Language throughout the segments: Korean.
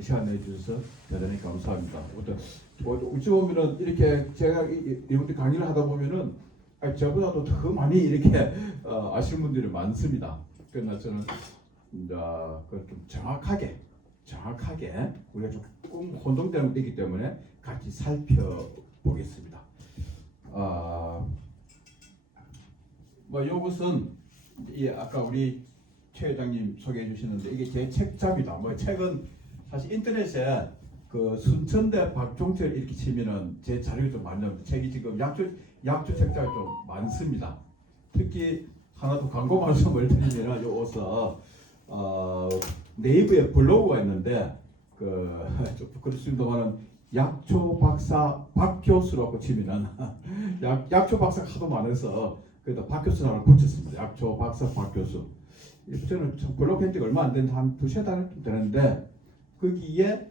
시간 내주셔서 대단히 감사합니다. 어찌 보면은 이렇게 제가 이분들 강의를 하다 보면은 저보다도 더 많이 이렇게 아시는 분들이 많습니다. 그러나 저는 이제 그좀 정확하게 우리가 조금 혼동되는 것이기 때문에 같이 살펴보겠습니다. 뭐 이것은 아까 우리 최 회장님 소개해 주시는데 이게 제 책잡이다. 뭐 책은 사실 인터넷에 그 순천대 박종철 이렇게 치면은 제 자료가 좀 많이 나옵니다. 책이 지금 약주 책자가 좀 많습니다. 특히 하나 더 광고 말씀을 드리면은 요서 네이버에 블로그가 있는데 좀 부끄럽습니다만은 약초 박사 박 교수라고 치면은 약초 박사가 하도 많아서 그래도 박 교수라고 붙였습니다. 약초 박사 박 교수. 저는 블로그 한 지가 얼마 안 됐는데 한 두세 달 되는데 거기에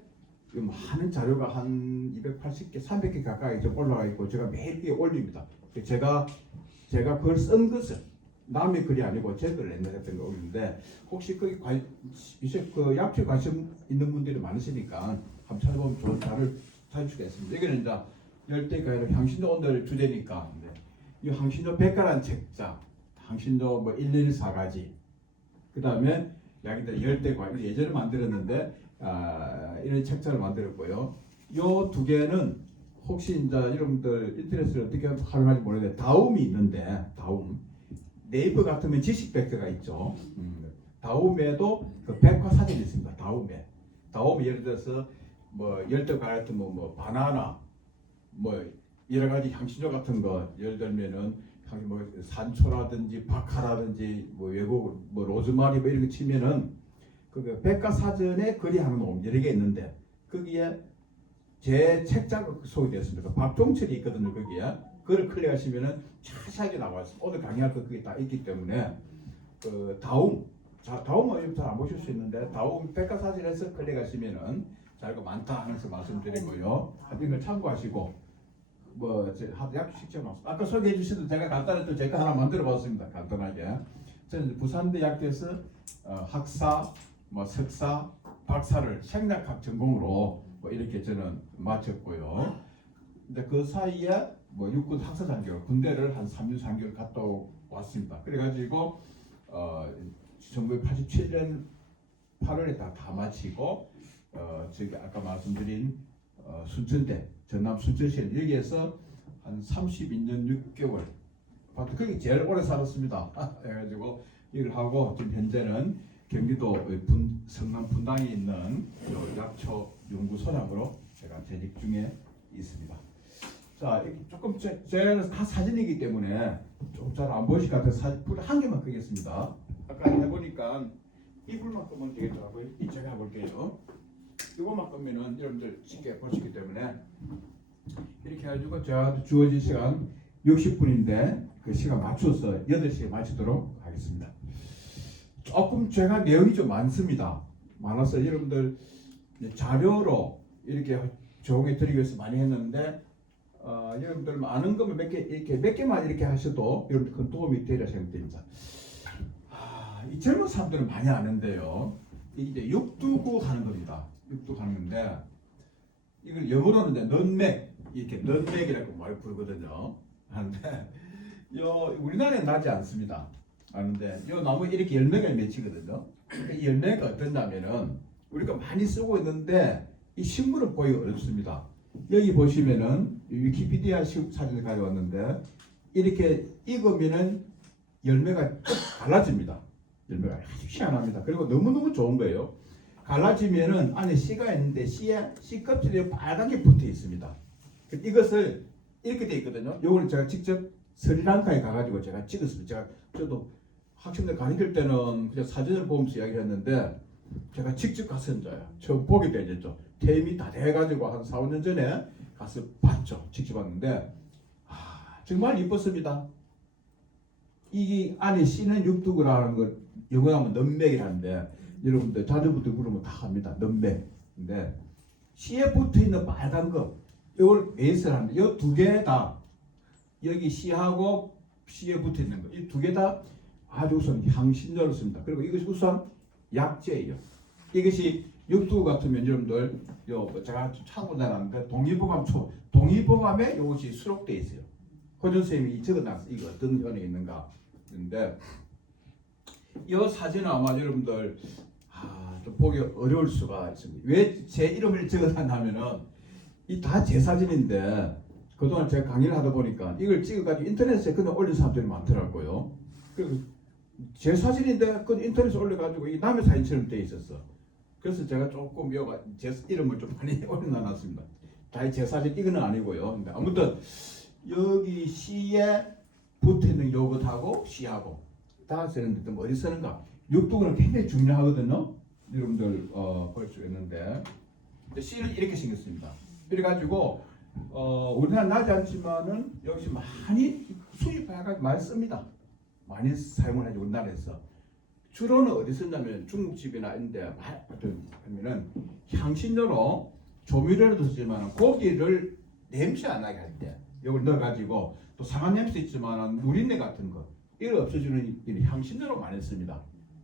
많은 자료가 한 280개, 300개 가까이 좀 올라가 있고 제가 매일 이게 올립니다. 제가 그걸 쓴 것은 남의 글이 아니고 제 글을 옛날에 했던 거 올리는데 혹시 그 약초에 관심 있는 분들이 많으시니까 한번 찾아보면 좋은 자료를 찾을 수가 있습니다. 여기는 이제 열대과일 향신료 오늘 주제니까 이 향신료 100가라는 책자, 향신료 뭐 114가지, 그 다음에 약이들 열대과일 예전에 만들었는데 이런 책자를 만들었고요. 요 두 개는 혹시 이제 여러분들 인터넷을 어떻게 활용할지 모르는데 다움이 있는데 다움 네이버 같으면 지식백科가 있죠. 다움에도 그 백과사전이 있습니다. 다움에 예를 들어서 뭐 열대과일 같은 뭐 바나나 뭐 여러 가지 향신료 같은 거 예를 들면은 뭐 산초라든지 박하라든지 뭐 외국 뭐 로즈마리 뭐 이런 거 치면은 그 백과사전에 글이 하나 여러 개 있는데 거기에 제 책자가 소개되었습니다. 박종철이 있거든요. 거기에 그걸 클릭하시면은 자세하게 나와 있습니다. 오늘 강의할 거 그게 다 있기 때문에 그 다움은 잘 안 보실 수 있는데 다움 백과사전에서 클릭하시면은 자료가 많다 하면서 말씀드리고요. 이걸 참고하시고 뭐 약주 식재 맞습니다. 아까 소개해 주시던 제가 간단히 또 제가 하나 만들어 봤습니다. 간단하게 저는 부산대 약대에서 학사, 뭐 석사, 박사를 생략학 전공으로 뭐 이렇게 저는 마쳤고요. 근데 그 사이에 뭐 육군 학사 장교 군대를 한 3년 3개월 갔다 왔습니다. 그래가지고 1987년 8월에 다 마치고 저기 아까 말씀드린 순천대 전남 순천시에 여기에서 한 32년 6개월 거기 제일 오래 살았습니다. 해가지고 일을 하고 지금 현재는 경기도 성남 분당에 있는 약초 연구소장으로 제가 재직 중에 있습니다. 자, 조금 제가 다 사진이기 때문에 좀 잘 안 보이실 것 같아서 불 한 개만 끄겠습니다. 아까 해보니까 이 불만 끄면 되겠더라고요. 제가 해볼게요. 이거만 끄면은 여러분들 쉽게 보시기 때문에 이렇게 해가지고 제가 주어진 시간 60분인데 그 시간 맞춰서 8시에 마치도록 하겠습니다. 조금 제가 내용이 좀 많습니다. 많아서 여러분들 자료로 이렇게 제공해 드리기 위해서 많이 했는데 여러분들 많은 거면 몇 개만 이렇게 하셔도 여러분들 큰 도움이 되리라 생각됩니다. 이 젊은 사람들은 많이 아는데요. 이게 육두구 하는 겁니다. 육두구 하는 건데 이걸 영어로는 이제 넌맥 이렇게 넌맥이라고 말 부르거든요. 하는데 우리나라에 나지 않습니다. 아는데 이 나무 이렇게 열매가 맺히거든요. 이 열매가 어떠냐면은 우리가 많이 쓰고 있는데 이 식물은 보기가 어렵습니다. 여기 보시면은 위키피디아 사진을 가져왔는데 이렇게 익으면은 열매가 갈라집니다. 열매가 아주 희한합니다. 그리고 너무너무 좋은 거예요. 갈라지면은 안에 씨가 있는데 씨 껍질에 빨간 게 붙어 있습니다. 이것을 이렇게 돼 있거든요. 이걸 제가 직접 스리랑카에 가가지고 제가 찍었습니다. 저도 학생들 가르칠 때는 그냥 사진을 보면서 이야기를 했는데 제가 직접 가서 이제 처음 보게 되죠. 퇴임이 다 돼가지고 한 4, 5년 전에 가서 봤죠. 직접 봤는데 정말 이뻤습니다. 이 안에 씨는 육두구라는 걸 영어로 하면 넌맥이라는데 여러분들 자주부터 물으면 다 합니다. 넌맥. 근데 씨에 붙어있는 빨간 거 이걸 베이스를 하는데 이 두 개 다 여기 씨하고 씨에 붙어있는 거 이 두 개 다 아주 우선 향신료를 씁니다. 그리고 이것이 우선 약재예요. 이것이 육두 같으면 여러분들 요 제가 참고자는데 동의보감에 이것이 수록되어 있어요. 호준 선생님이 적어놨어요. 이거 어떤 현에 있는가. 근데 이 사진은 아마 여러분들 좀 보기 어려울 수가 있습니다. 왜 제 이름을 적어놨냐면은 이 다 제 사진인데 그동안 제가 강의를 하다 보니까 이걸 찍어가지고 인터넷에 그냥 올린 사람들이 많더라고요. 제 사진인데 그 인터넷에 올려가지고 이 남의 사진처럼 돼 있었어. 그래서 제가 조금 제 이름을 좀 많이 올려놨습니다. 다 제 사진 이거는 아니고요. 근데 아무튼 여기 C에 붙어있는 요것하고 C하고 다 쓰는데 어디 쓰는가? 육두는 굉장히 중요하거든요. 여러분들 볼 수 있는데 C는 이렇게 생겼습니다. 그래가지고 우리나라 나지 않지만은 여기서 많이 수입해가지고 많이 씁니다. 많이 사용을 하죠 우리나라에서. 주로는 어디 쓰냐면 중국집이나 이런데 하면은 향신료로 조미료로도 쓰지만 고기를 냄새 안 나게 할 때 이걸 넣어가지고 또 상한 냄새 있지만 누린내 같은 거 이걸 없애주는 향신료로 많이 씁니다.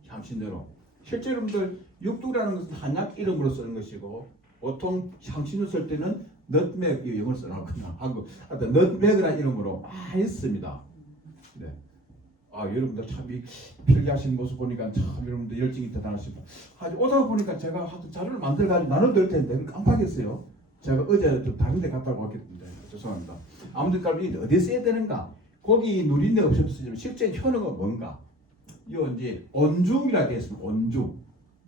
향신료로. 실제 여러분들 육두라는 것은 한약 이름으로 쓰는 것이고 보통 향신료 쓸 때는 넛맥 영어를 써놨거나 한국 넛맥이라는 이름으로 많이 씁니다. 네. 여러분들 참 필기하시는 모습 보니까 참 여러분들 열정이 대단하십니다. 오다 보니까 제가 자료를 만들어가지고 나눠드릴 텐데 깜빡했어요. 제가 어제 좀 다른 데 갔다 왔겠는데 죄송합니다. 아무튼 그럼 어디 써야 되는가? 거기 누린내 없었으면 실제 효능은 뭔가? 이거 이제 온중이라 되어 있습니다. 온중.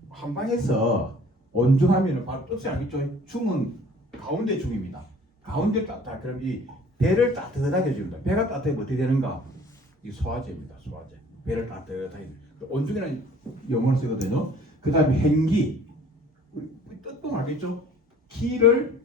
한방에서 온중하면은 바로 뜻이 알겠죠? 중은 가운데 중입니다. 가운데 따뜻하. 그럼 이 배를 따뜻하게 해줍니다. 배가 따뜻하면 어떻게 되는가? 이 소화제입니다. 소화제. 배를 따뜻하게. 온중이라는 용어를 쓰거든요. 그 다음에 행기. 뜻도 알겠죠? 기를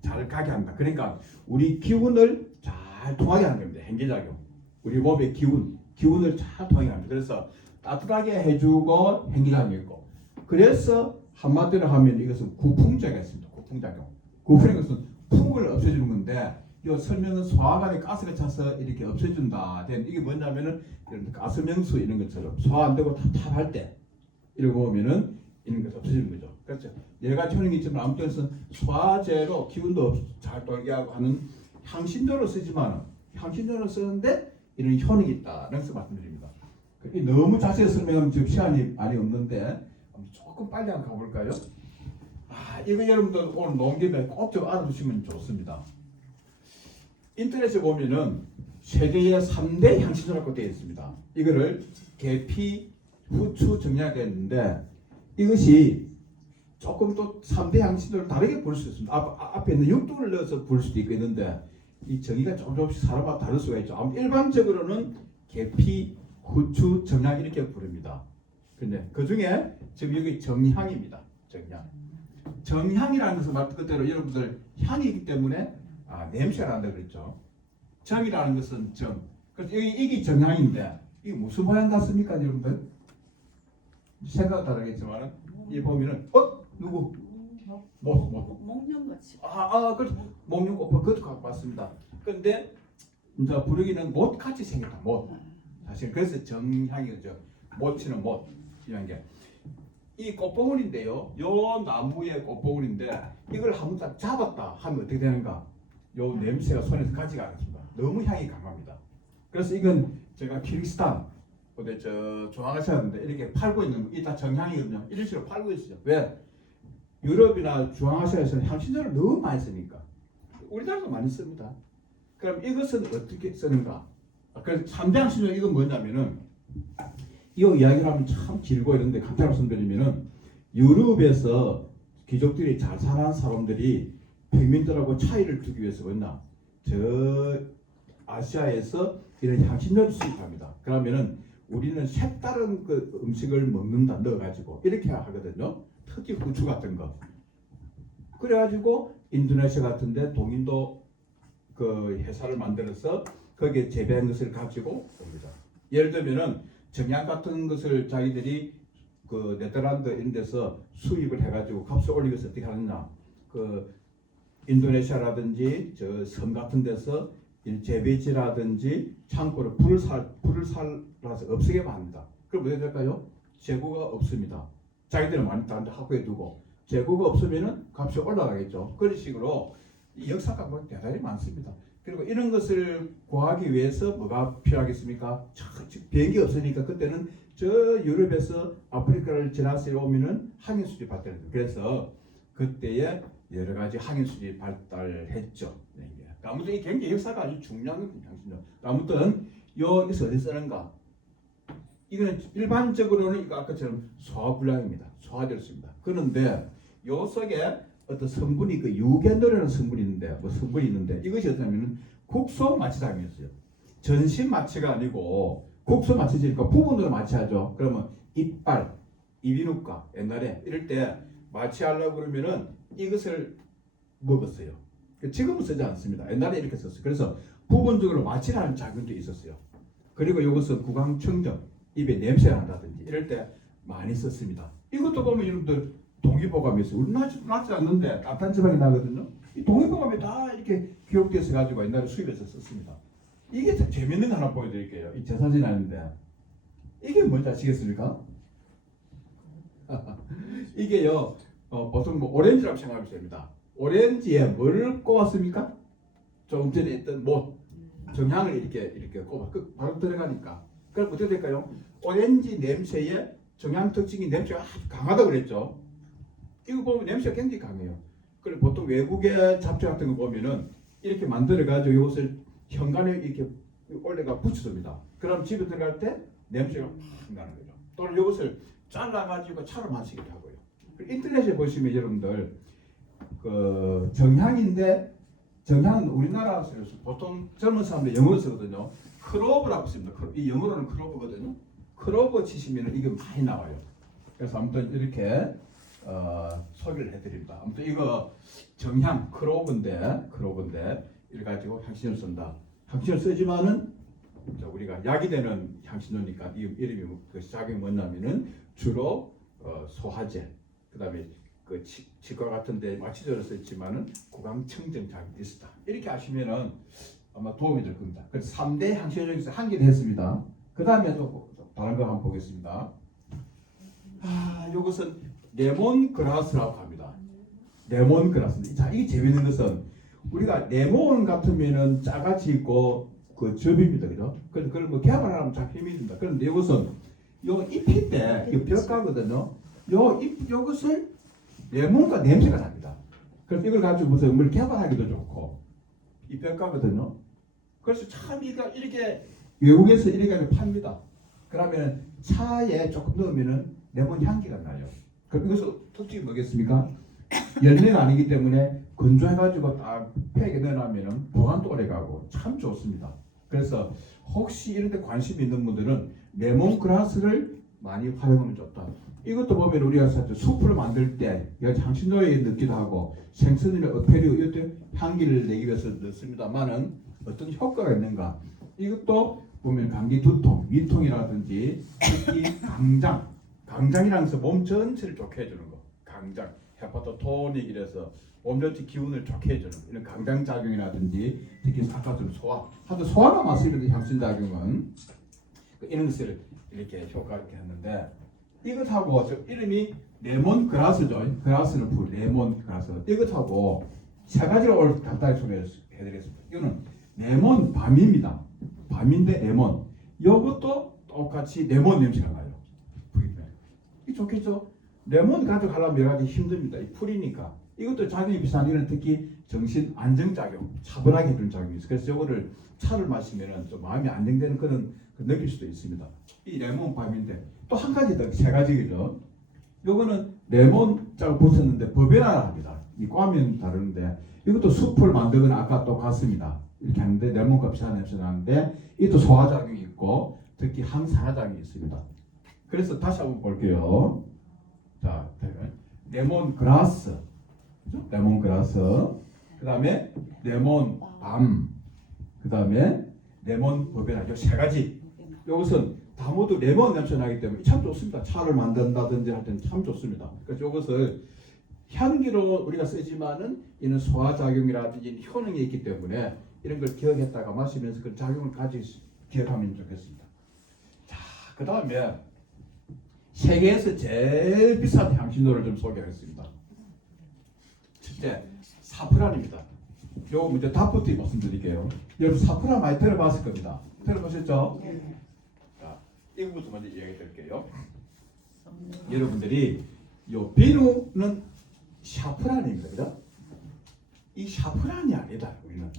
잘 가게 한다. 그러니까 우리 기운을 잘 통하게 하는 겁니다. 행기작용. 우리 몸의 기운을 잘 통하게 합니다. 그래서 따뜻하게 해주고 행기작용이 있고. 그래서 한마디로 하면 이것은 구풍작용이 있습니다. 구풍작용. 구풍인 것은 풍을 없애주는 건데 이 설명은 소화관에 가스가 차서 이렇게 없애준다. 이게 뭐냐면은 가스명수 이런 것처럼 소화 안 되고 답답할 때 이러고 보면은 이런 것을 없애주는 거죠. 그렇죠. 여러 가지 효능이 있지만 아무튼 소화제로 기운도 잘 돌게 하고 하는 향신료로 쓰지만 향신료로 쓰는데 이런 효능이 있다는 것을 말씀드립니다. 너무 자세히 설명하면 지금 시간이 많이 없는데 조금 빨리 한번 가볼까요? 이거 여러분들 오늘 놓은 김에 꼭 좀 알아두시면 좋습니다. 인터넷에 보면은 세계의 3대 향신료라고 되어 있습니다. 이거를 계피, 후추 정리하게 했는데 이것이 조금 또 3대 향신료를 다르게 볼 수 있습니다. 앞에 있는 육두를 넣어서 볼 수도 있겠는데 이 정의가 조금씩 사람마다 다를 수가 있죠. 일반적으로는 계피, 후추, 정향 이렇게 부릅니다. 근데 그 중에 지금 여기 정향입니다. 정향. 정향이라는 것은 말 그대로 여러분들 향이기 때문에 냄새가 난다 그랬죠. 정이라는 것은 정. 그래서 이게 정향인데 이게 무슨 모양 같습니까, 여러분들? 생각 다르겠지만은 이 보면은 누구? 목련같이. 그렇죠. 목련꽃 그것도 갖고 왔습니다. 근데 이제 부르기는 못같이 생겼다. 못. 사실 그래서 정향이죠. 못치는 못 이런 게. 이 꽃봉오리인데요. 요 나무의 꽃봉오리인데 이걸 한번 딱 잡았다 하면 어떻게 되는가? 요 냄새가 손에서 가지가 않습니다. 너무 향이 강합니다. 그래서 이건 제가 키르기스탄 어디 중앙아시아인데 이렇게 팔고 있는 거, 이 다 정향이거든요. 이런 식으로 팔고 있어요. 왜? 유럽이나 중앙아시아에서는 향신료를 너무 많이 쓰니까. 우리나라도 많이 씁니다. 그럼 이것은 어떻게 쓰는가? 그래서 3대 향신료 이건 뭐냐면은 이 이야기를 하면 참 길고 이런데 간단히 말씀드리면은 유럽에서 귀족들이 잘 사는 사람들이 평민들하고 차이를 두기 위해서 뭐냐? 저 아시아에서 이런 향신료를 수입합니다. 그러면은 우리는 색다른 그 음식을 먹는다 넣어가지고 이렇게 하거든요. 특히 후추 같은 거. 그래가지고 인도네시아 같은데 동인도 그 회사를 만들어서 거기에 재배한 것을 가지고 옵니다. 예를 들면은 정향 같은 것을 자기들이 그 네덜란드 이런 데서 수입을 해가지고 값을 올리면서 어떻게 하느냐? 그 인도네시아라든지 저 섬 같은 데서 재배지라든지 창고로 불을 살라서 없애게 합니다. 그럼 어떻게 될까요? 재고가 없습니다. 자기들은 많이 다른 데 확보해 두고 재고가 없으면은 값이 올라가겠죠. 그런 식으로 이 역사가 뭐 대단히 많습니다. 그리고 이런 것을 구하기 위해서 뭐가 필요하겠습니까? 비행기 없으니까 그때는 저 유럽에서 아프리카를 지나서 오면은 항해 수지 발달했죠. 그래서 그때에 여러 가지 항해 수지 발달했죠. 네. 아무튼 이 굉장히 역사가 아주 중요한 겁니다. 아무튼 여기서 어디 쓰는가? 이거는 일반적으로는 이거 아까처럼 소화불량입니다. 소화되었습니다. 그런데 요 속에 어떤 성분이 그 유겐도라는 성분이 있는데 뭐 성분이 있는데 이것이 어떠냐면은 국소 마취작용이었어요. 전신 마취가 아니고 국소 마취제니까 부분으로 마취하죠. 그러면 이빨, 이비인후과 옛날에 이럴 때 마취하려고 그러면은 이것을 먹었어요. 지금은 쓰지 않습니다. 옛날에 이렇게 썼어요. 그래서 부분적으로 마취하는 작용도 있었어요. 그리고 이것은 구강청정, 입에 냄새가 난다든지 이럴 때 많이 썼습니다. 이것도 보면 여러분들 동의보감이 있어요. 우리 나지 않는데 따뜻한 지방이 나거든요. 이 동의보감이 다 이렇게 기록돼서 가지고 옛날에 수입해서 썼습니다. 이게 더 재밌는 거 하나 보여드릴게요. 이 제 사진 아닌데 이게 뭔지 아시겠습니까? 이게요 보통 뭐 오렌지라고 생각하면 됩니다. 오렌지에 뭐를 꼽았습니까? 조금 전에 했던 못 정향을 이렇게 꼽아 바로 들어가니까 그럼 어떻게 될까요? 오렌지 냄새에 정향 특징이 냄새가 아주 강하다고 그랬죠. 이거 보면 냄새가 굉장히 강해요. 그리고 보통 외국의 잡지 같은 거 보면은 이렇게 만들어가지고 이것을 현관에 이렇게 올려가 붙여줍니다. 그럼 집에 들어갈 때 냄새가 확 나는 거죠. 또는 이것을 잘라가지고 차로 마시기도 하고요. 인터넷에 보시면 여러분들 그 정향인데 정향은 우리나라에서 보통 젊은 사람들 영어로 쓰거든요. 크로브라고 씁니다. 이 영어로는 크로브거든요. 크로브 치시면 이게 많이 나와요. 그래서 아무튼 이렇게 소개를 해드립니다. 아무튼 이거 정향 크로브인데 이래 가지고 향신료 쓴다. 향신료 쓰지만은 우리가 약이 되는 향신료니까 이 이름이 그 작용이 뭐냐면은 주로 소화제, 그다음에 그 치과 같은데 마취제로 쓰지만은 구강청정 작용이 있다. 이렇게 아시면은 아마 도움이 될 겁니다. 그래서 3대 향신료 중에서 한 개를 했습니다. 그 다음에 또 다른 거 한번 보겠습니다. 이것은 레몬그라스라고 합니다. 레몬그라스. 자, 이게 재밌는 것은 우리가 레몬 같으면은 짜같이 있고 그 접입니다, 그죠? 그래서 그걸 뭐 개발하면 잘 힘이 든다. 그런데 이것은 요 잎인데 이거 벼가거든요. 요 잎 요것을 레몬과 냄새가 납니다. 그래서 이걸 가지고 무슨 뭘 개발하기도 좋고 이 벼가거든요. 그래서 참 이렇게 외국에서 이렇게 팝니다. 그러면 차에 조금 넣으면은 레몬 향기가 나요. 그럼 이것은 특징이 뭐겠습니까? 열매가 아니기 때문에 건조해가지고 딱 팩에 넣어놓으면 보관도 오래가고 참 좋습니다. 그래서 혹시 이런 데 관심 있는 분들은 레몬그라스를 많이 활용하면 좋다. 이것도 보면 우리가 수프를 만들 때 향신료에 넣기도 하고 생선이나 어패류 이때 향기를 내기 위해서 넣습니다만은 어떤 효과가 있는가? 이것도 보면 감기 두통, 위통이라든지 특히 강장이라는 것은 몸 전체를 좋게 해주는 거. 강장, 헤파토토닉 이래서 몸 전체 기운을 좋게 해주는 이런 강장 작용이라든지 특히 아까 좀 소화가 맞습니다. 향신 작용은 이런 것을 이렇게 효과 있게 했는데 이것하고 이름이 레몬그라스죠. 그라스는 레몬그라스. 이것하고 세 가지를 오늘 간단히 소개해드리겠습니다. 이거는 레몬 밤입니다. 밤인데 레몬. 이것도 똑같이 레몬 냄새가 나요. 이 좋겠죠? 레몬 가져가려면 여러 가지 힘듭니다. 이 풀이니까. 이것도 작용이 비슷한 이런 특히 정신 안정작용, 차분하게 해주는 작용이 있어요. 그래서 이거를 차를 마시면 좀 마음이 안정되는 그런 느낄 수도 있습니다. 이 레몬 밤인데 또 한 가지 더, 세 가지죠. 요거는 레몬 짝 붙였는데 버베나라 합니다. 이 꽈면 다르는데 이것도 숲을 만들거나 아까 또 같습니다. 이렇게 하는데 레몬과 비슷한 냄새 나는데 이것도 소화작용이 있고 특히 항산화작용이 있습니다. 그래서 다시 한번 볼게요. 자, 레몬그라스, 레몬그라스, 그 다음에 레몬밤, 그 다음에 레몬 버베나. 이 세 가지. 이것은 다 모두 레몬 냄새 나기 때문에 참 좋습니다. 차를 만든다든지 할 때는 참 좋습니다. 그래서 이것을 향기로 우리가 쓰지만은 이는 소화작용이라든지 효능이 있기 때문에 이런 걸 기억했다가 마시면서 그 작용을 기억하면 좋겠습니다. 자, 그 다음에 세계에서 제일 비싼 향신료를 좀 소개하겠습니다. 첫째, 사프란입니다. 요 먼저 답부터 말씀드릴게요. 여러분 사프란 많이 들어봤을 겁니다. 들어보셨죠? 자, 이거부터 먼저 이야기 드릴게요. 여러분들이 요 비누는 샤프란입니다. 그죠? 이 샤프란이 아니다. 우리는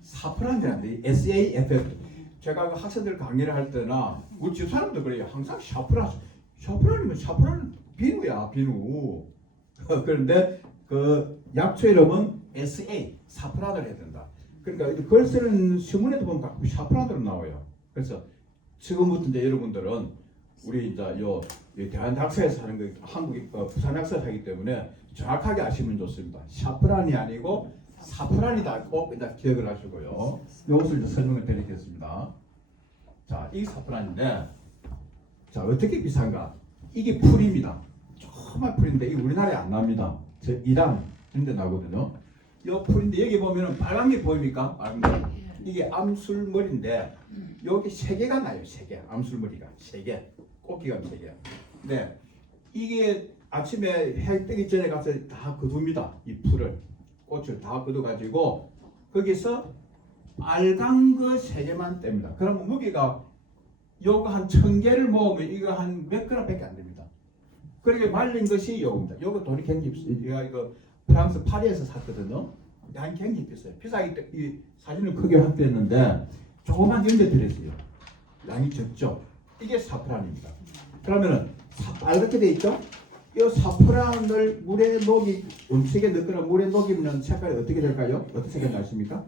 사프란이라는데 SAFF. 제가 그 학생들 강의를 할 때나 우리 집 사람도 그래요. 항상 샤프란이면 샤프란 비누야 비누. 그런데 그 약초 이름은 SA 사프란을 해야 된다. 그러니까 글 쓰는 신문에도 보면 가끔 샤프란으로 나와요. 그래서 지금부터 이제 여러분들은 우리 이제 요 대한약사에서 하는 거 한국 부산약사에서 하기 때문에 정확하게 아시면 좋습니다. 샤프란이 아니고 사프란이다. 꼭 일단 기억을 하시고요. 이것을 이제 설명을 드리겠습니다. 자, 이 사프란인데, 자 어떻게 비싼가? 이게 풀입니다. 조그만 풀인데 이 우리나라에 안 납니다. 저 이란 이런데 나거든요. 이 풀인데 여기 보면은 빨간 게 보입니까? 빨간 게. 이게 암술머리인데 여기 세 개가 나요. 세 개. 암술머리가 세 개. 꽃기가 세 개. 네, 이게 아침에 해 뜨기 전에 가서 다 거둡니다. 이 풀을. 꽃을 다 걷어가지고 거기서 빨간 거 세 개만 뗍니다. 그러면 무게가 요거 한 1000개를 모으면 이거 한 몇 그램밖에 안 됩니다. 그러니까 말린 것이 요겁니다. 요거 돈이 굉장히 비싸요. 제가 이거 프랑스 파리에서 샀거든요. 양 굉장히 비싸요. 비싸기 때문에 이 사진을 크게 확대했는데 조그만 연대 들었어요. 양이 적죠. 이게 사프란입니다. 그러면은 빨갛게 돼 있죠? 이 사프란을 물에 음식에 넣거나 물에 녹이면 색깔이 어떻게 될까요? 어떤 색깔 나십니까?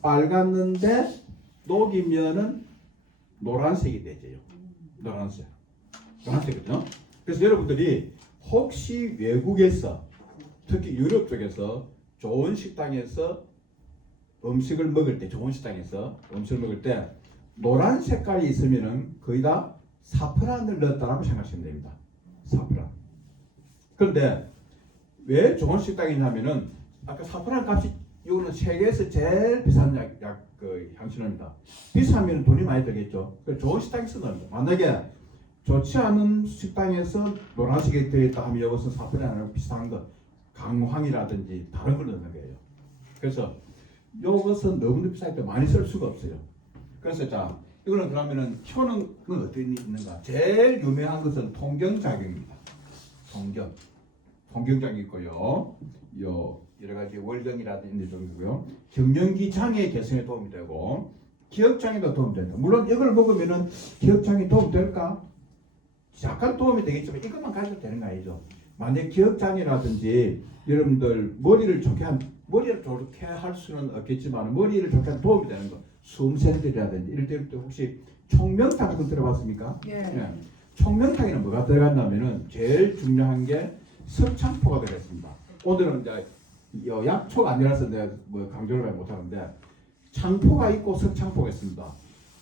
빨갛는데 녹이면은 노란색이 되죠. 노란색이거든요. 그래서 여러분들이 혹시 외국에서 특히 유럽 쪽에서 좋은 식당에서 음식을 먹을 때 노란 색깔이 있으면은 거의 다 사프란을 넣었다라고 생각하시면 됩니다. 사프란. 그런데 왜 좋은 식당이냐면은 아까 사프란 값이 이거는 세계에서 제일 비싼 그 향신료입니다. 비싸면 돈이 많이 들겠죠. 좋은 식당에서는 만약에 좋지 않은 식당에서 노란색이 들어있다 하면 이것은 사프란이 아니고 비슷한 거 강황이라든지 다른 걸 넣는 거예요. 그래서 이것은 너무 비싸기 때문에 많이 쓸 수가 없어요. 그래서 자 이거는 그러면은 효능은 어떻게 있는가? 제일 유명한 것은 통경작용입니다. 통경작용이 있고요. 여러 가지 월경이라든지 종이고요. 경련기 장애 개선에 도움이 되고 기억 장애도 도움이 된다. 물론 이걸 먹으면은 기억 장애 도움 될까? 약간 도움이 되겠지만 이것만 가져도 되는 거 아니죠. 만약 기억 장애라든지 여러분들 머리를 좋게 할 수는 없겠지만 머리를 좋게 하는 도움이 되는 거. 수음새들이라든지 이럴 때 혹시 총명탕 그거 들어봤습니까? 네. 총명탕에는 뭐가 들어간다면은 제일 중요한 게 석창포가 들어있습니다. 오늘은 이제 약초가 아니라서 내가 뭐 강조를 못하는데 창포가 있고 석창포가 있습니다.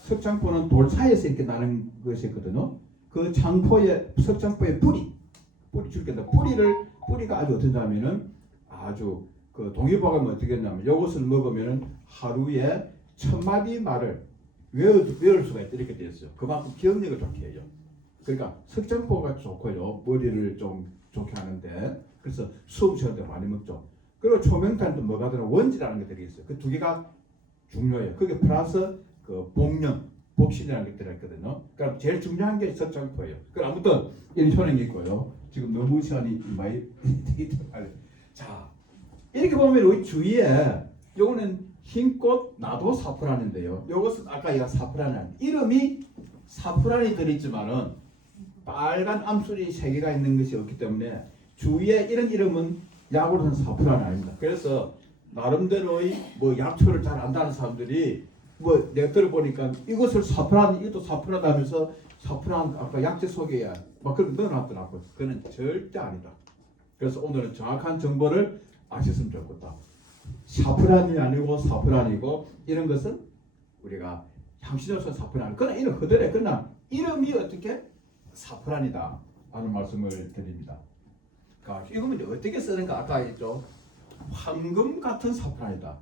석창포는 돌 사이에서 이렇게 나는 것이 있거든요. 그 석창포의 뿌리가 아주 어떠냐면은 아주 그 동의보감은 어떻게 했냐면 이것을 먹으면은 하루에 1000마디 말을 외울 수가 있다 이렇게 되어 있어요. 그만큼 기억력을 좋게 해요. 그러니까 석창포가 좋고요. 머리를 좀 좋게 하는데 그래서 수음 쉬는 데 많이 먹죠. 그리고 초명탄도 뭐가 들어 원지라는 게 들어있어요. 그 두 개가 중요해요. 그게 플러스 그 복신이라는 게 들어있거든요. 그러니까 제일 중요한 게 석창포예요. 그럼 아무튼 이런 효능이 있고요. 지금 너무 시간이 많이 자 이렇게 보면 우리 주위에 요거는 흰꽃 나도 사프란인데요. 요것은 아까 이가 사프란이 아니에요. 이름이 사프란이 들어있지만은 빨간 암술이 3개가 있는 것이 없기 때문에 주위에 이런 이름은 약으로는 사프란이 아닙니다. 그래서 나름대로의 뭐 약초를 잘 안다는 사람들이 뭐 내가 들어보니까 이것을 이것도 사프란 하면서 사프란 아까 약재 속에 막 그렇게 넣어놨더라고요. 그건 절대 아니다. 그래서 오늘은 정확한 정보를 아셨으면 좋겠다. 사프란이 아니고 사프란이고 이런 것은 우리가 향신료서 사프란. 그러나 이름 그대로 그러나 이름이 어떻게 사프란이다 하는 말씀을 드립니다. 이거는 어떻게 쓰는가 아까 했죠. 황금 같은 사프란이다.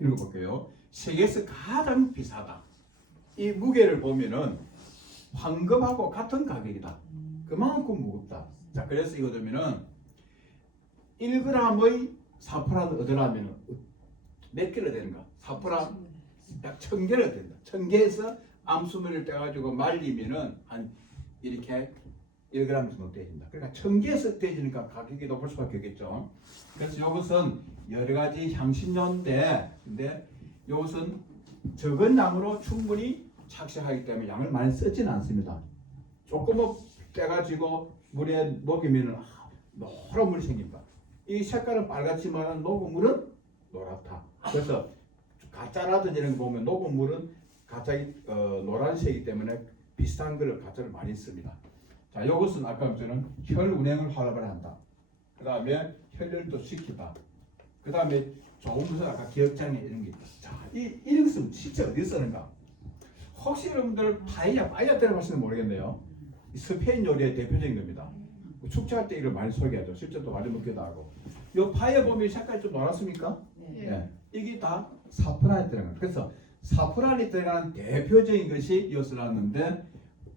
읽어볼게요. 세계에서 가장 비싸다. 이 무게를 보면은 황금하고 같은 가격이다. 그만큼 무겁다. 자, 그래서 이거 되면은 1g의 사포란을 얻으려면 몇 개를 되는가? 사포란 약 1000개를 된다. 1000개에서 암수물을 떼가지고 말리면은 한 이렇게 1g 정도 떼진다. 그러니까 1000개에서 떼지니까 가격이 높을 수밖에 없겠죠. 그래서 이것은 여러 가지 향신료인데, 근데 이것은 적은 양으로 충분히 착색하기 때문에 양을 많이 쓰지는 않습니다. 조금 떼가지고 물에 녹이면은 노란 물이 생긴다. 이 색깔은 빨갛지만 녹은 물은 노랗다. 그래서 가짜라든지 이런 거 보면 녹은 물은 가짜 노란색이기 때문에 비슷한 걸 가짜를 많이 씁니다. 자, 이것은 아까 저는 혈 운행을 활발히 한다. 그 다음에 혈혈도 시키다. 그 다음에 좋은 것은 아까 기억장애 이런 게 있다. 자, 이런 것은 진짜 어디 쓰는가? 혹시 여러분들 파에야 들어봤을지 모르겠네요. 이 스페인 요리의 대표적인 겁니다. 축제할 때 이걸 많이 소개하죠. 실제 또 많이 먹기도 하고. 이 파에 보면 색깔이 좀 노랗습니까? 네. 이게 다 사프란이 들어가는. 그래서 사프란이 들어가는 대표적인 것이 이것을 하는데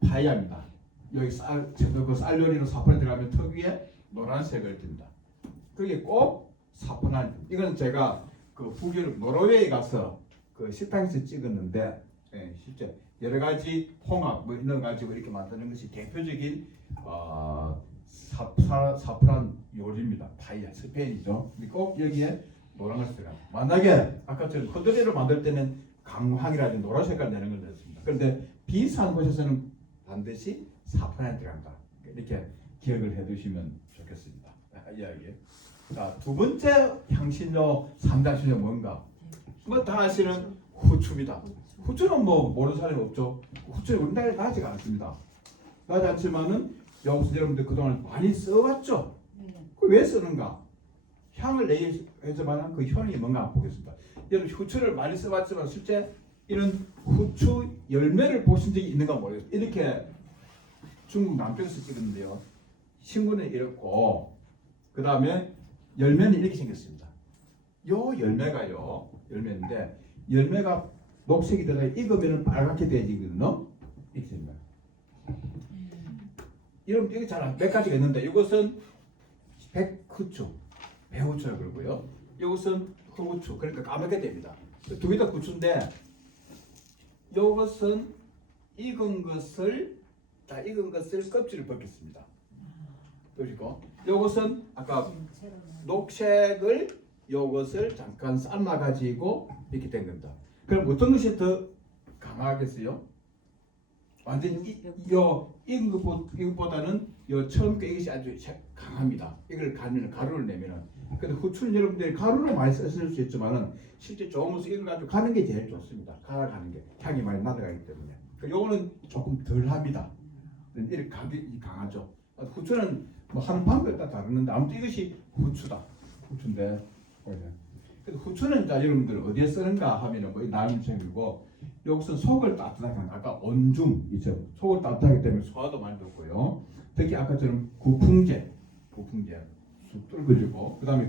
파이야입니다. 여기 쌀 요리로 사프란이 들어가면 특유의 노란색을 띈다. 그게 꼭 사프란. 이건 제가 그 북유럽 노르웨이 가서 그 식당에서 찍었는데, 실제 여러 가지 홍합 뭐 이런 가지고 이렇게 만드는 것이 대표적인 사프란 요리입니다. 파이야, 스페인이죠. 꼭 여기에 노란 것이 들어가. 만약에 아까처럼 흔들리를 만들 때는 강황이라든지 노란 색깔 내는 걸 넣습니다. 그런데 비슷한 곳에서는 반드시 사프란이 들어간다. 이렇게 기억을 해두시면 좋겠습니다. 이야기. 자, 두 번째 향신료, 삼다신료 뭔가? 뭐 다 아시는 후추입니다. 후추는 뭐 모르는 사람이 없죠. 후추는 우리나라에 나지가 않습니다. 나지 않지만은 여기서 여러분들 그동안 많이 써왔죠. 왜 쓰는가? 향을 내기 위해서만 그 효능이 뭔가 한번 보겠습니다. 여러분 후추를 많이 써봤지만 실제 이런 후추 열매를 보신 적이 있는가 모르겠어요. 이렇게 중국 남쪽에서 찍었는데요. 신구는 이렇고 그 다음에 열매는 이렇게 생겼습니다. 요 열매가요. 열매인데 열매가 녹색이 들어가 익으면 빨갛게 되지거든요. 이렇게 됩니다. 여러분 이게 잘 몇 가지가 있는데 이것은 백후추, 배후추라고 그러고요. 이것은 흑후추, 그러니까 까맣게 됩니다. 두 개 다 후추인데 이것은 익은 것을 껍질을 벗겼습니다. 그리고 이것은 아까 녹색을 이것을 잠깐 삶아 가지고 이렇게 된 겁니다. 그럼 어떤 것이 더 강하겠어요? 완전히 익은 것보다는 처음 게 이것이 아주 강합니다. 이걸 가루를 내면은. 근데 후추는 여러분들이 가루를 많이 쓰실 수 있지만은 실제 좋은 것을 이걸 가지고 가는 게 제일 좋습니다. 갈아가는 게 향이 많이 날아가기 때문에. 요거는 조금 덜합니다. 이렇게 가격이 강하죠. 후추는 뭐 하는 방법에 따라 다르는데 아무튼 이것이 후추다. 후추인데. 후추는 자 여러분들 어디에 쓰는가 하면은 뭐 나염증이고 여기서 속을 따뜻하게 하는 아까 온중 있죠. 속을 따뜻하기 때문에 소화도 많이 좋고요. 특히 아까처럼 구풍제 쑥 뚫어지고 그다음에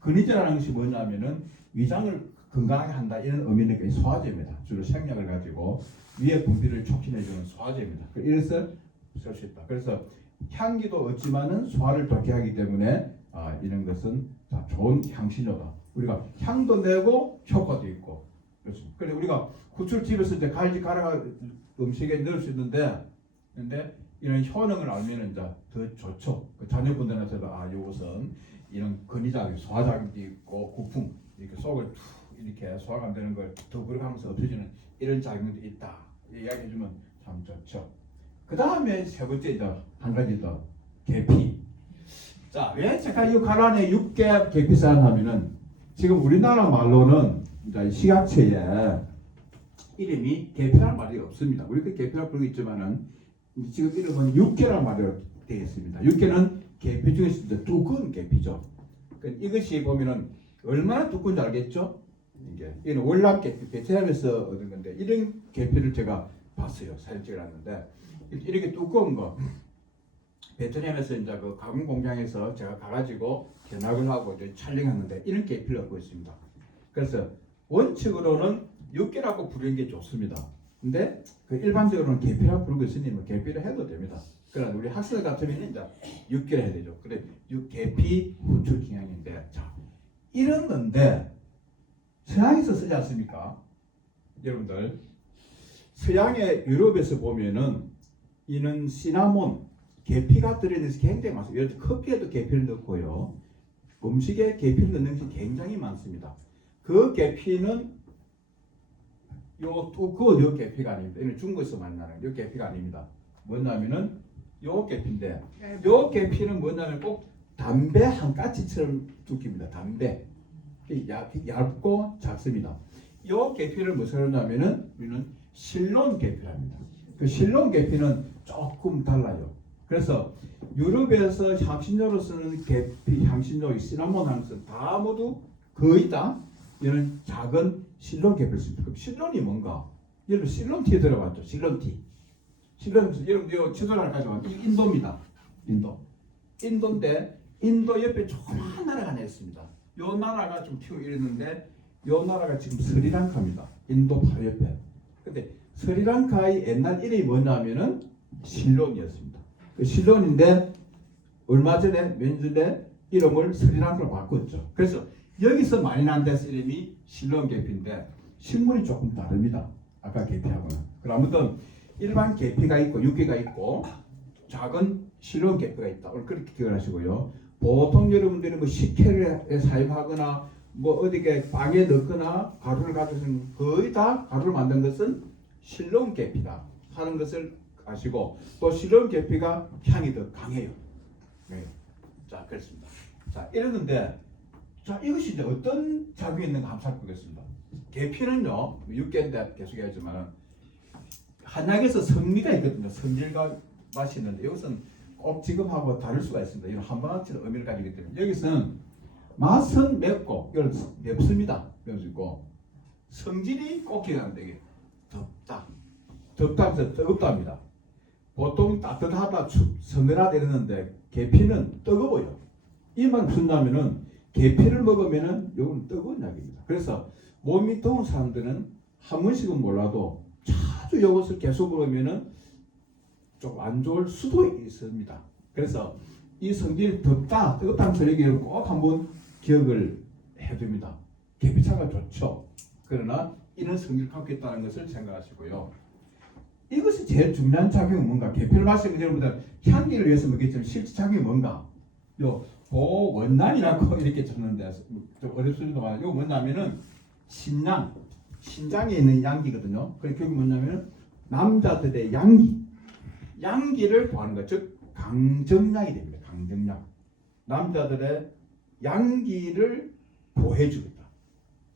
건의제라는 것이 뭐냐면은 위장을 건강하게 한다 이런 의미는 소화제입니다. 주로 생약을 가지고 위에 분비를 촉진해주는 소화제입니다. 이래서 쓸 수 있다. 그래서 향기도 없지만은 소화를 좋게 하기 때문에 이런 것은 좋은 향신료다. 우리가 향도 내고 효과도 있고 그렇습니다. 그래 우리가 후추를 집에서 이제 갈지 갈아가 음식에 넣을 수 있는데 이런 효능을 알면은 이제 더 좋죠. 그 자녀분들한테도 이것은 이런 근위작용, 소화작용도 있고 구풍 이렇게 속을 이렇게 소화가 안 되는 걸 더불어가면서 없애주는 이런 작용도 있다. 이야기해주면 참 좋죠. 그 다음에 세 번째 이제 한 가지 더 계피. 자, 왜 제가 이 가란에 6개 계피산 하면은 지금 우리나라 말로는 이제 식약처에 이름이 계피라는 말이 없습니다. 우리 그 계피라고 부르고 있지만은 지금 이름은 육계라는 말로 되어 있습니다. 육계는 계피 중에서 이제 두꺼운 계피죠. 그러니까 이것이 보면은 얼마나 두꺼운지 알겠죠? 이게 월남 계피, 베트남에서 얻은 건데 이런 계피를 제가 봤어요. 사진 찍어놨는데 이렇게 두꺼운 거 베트남에서 이제 그 가공 공장에서 제가 가가지고 견학을 하고 이제 촬영했는데 이런 계피를 얻고 있습니다. 그래서 원칙으로는 육계라고 부르는 게 좋습니다. 근데 그 일반적으로는 계피라고 부르고 있으니 뭐 계피를 해도 됩니다. 그러나 우리 학생 같으면 이제 6개월 해야 되죠. 그래 계피 분출 경향인데 자 이랬는데 서양에서 쓰지 않습니까? 여러분들 서양의 유럽에서 보면은 이는 시나몬 계피가 들어있는 굉장히 많습니다. 예를 들어 커피에도 계피를 넣고요. 음식에 계피를 넣는 것이 굉장히 많습니다. 그 계피는 요 계피가 아닙니다. 이는 중국에서 만나는 요 계피가 아닙니다. 뭐냐면은 요 계피인데 요 계피는 뭐냐면 꼭 담배 한 가지처럼 두께입니다. 담배 얇고 작습니다. 요 계피를 무엇으로 하냐면은 우리는 실론 계피랍니다. 그 실론 계피는 조금 달라요. 그래서 유럽에서 향신료로 쓰는 계피, 향신료, 시나몬 향수 다 모두 거의 다 이런 작은 실론 계피를 씁니다. 그럼 실론이 뭔가? 여러분 실론티 들어봤죠? 실론티. 여러분 이 지도를 하나 가져왔죠? 인도입니다. 인도인데 인도 옆에 조그마한 나라가 하나 있습니다. 요 나라가 좀 키우고 이랬는데 요 나라가 지금 스리랑카입니다. 인도 바로 옆에. 근데 스리랑카의 옛날 이름이 뭐냐면은 실론이었습니다. 그 실론인데 얼마 전에 몇 년 전에 이름을 스리랑카로 바꿨죠. 그래서 여기서 많이 난 데서 이름이 실론 계피인데 식물이 조금 다릅니다. 아까 계피하고는. 그럼 아무튼 일반 계피가 있고 육계가 있고 작은 실론 계피가 있다. 오늘 그렇게 기억하시고요. 보통 여러분들이 뭐 식혜를 사용하거나 뭐 어디게 빵에 넣거나 가루를 가져서 거의 다 가루를 만든 것은 실론 계피다 하는 것을 아시고 또 실론 계피가 향이 더 강해요. 네. 자 그렇습니다. 자 이러는데 자 이것이 이제 어떤 작용이 있는가 한번 살펴보겠습니다. 계피는요 육계인데 계속 얘기하지만 한약에서 성미가 있거든요. 성질과 맛이 있는데 이것은 꼭 지금하고 다를 수가 있습니다. 이런 한방울처럼 의미를 가지기 때문에 여기서는 맛은 맵고 이건 맵습니다. 그래가지고 성질이 꼭 기억합니다. 이게 덥다 해서 뜨겁답니다. 보통 따뜻하다 서늘하다 이러는데 계피는 뜨거워요. 이 말 무슨 말이냐면은 계피를 먹으면은 이건 뜨거운 약입니다. 그래서 몸이 더운 사람들은 한 번씩은 몰라도 자주 이것을 계속 먹으면은 좀 안 좋을 수도 있습니다. 그래서 이 성질이 덥다 뜨겁다는 소리를 꼭 한번 기억을 해둡니다. 계피차가 좋죠. 그러나 이런 성질을 갖고 있다는 것을 생각하시고요. 이것이 제일 중요한 작용은 뭔가? 계피를 마시면 여러분들 향기를 위해서 먹겠지만 실제 작용이 뭔가? 요 보원난이라고 이렇게 쳤는데 좀 어렵습니다만 이거 뭐냐면은 신장에 있는 양기거든요. 그게 뭐냐면 남자들의 양기를 보하는 것, 즉 강정약이 됩니다. 강정약. 남자들의 양기를 보호해주겠다.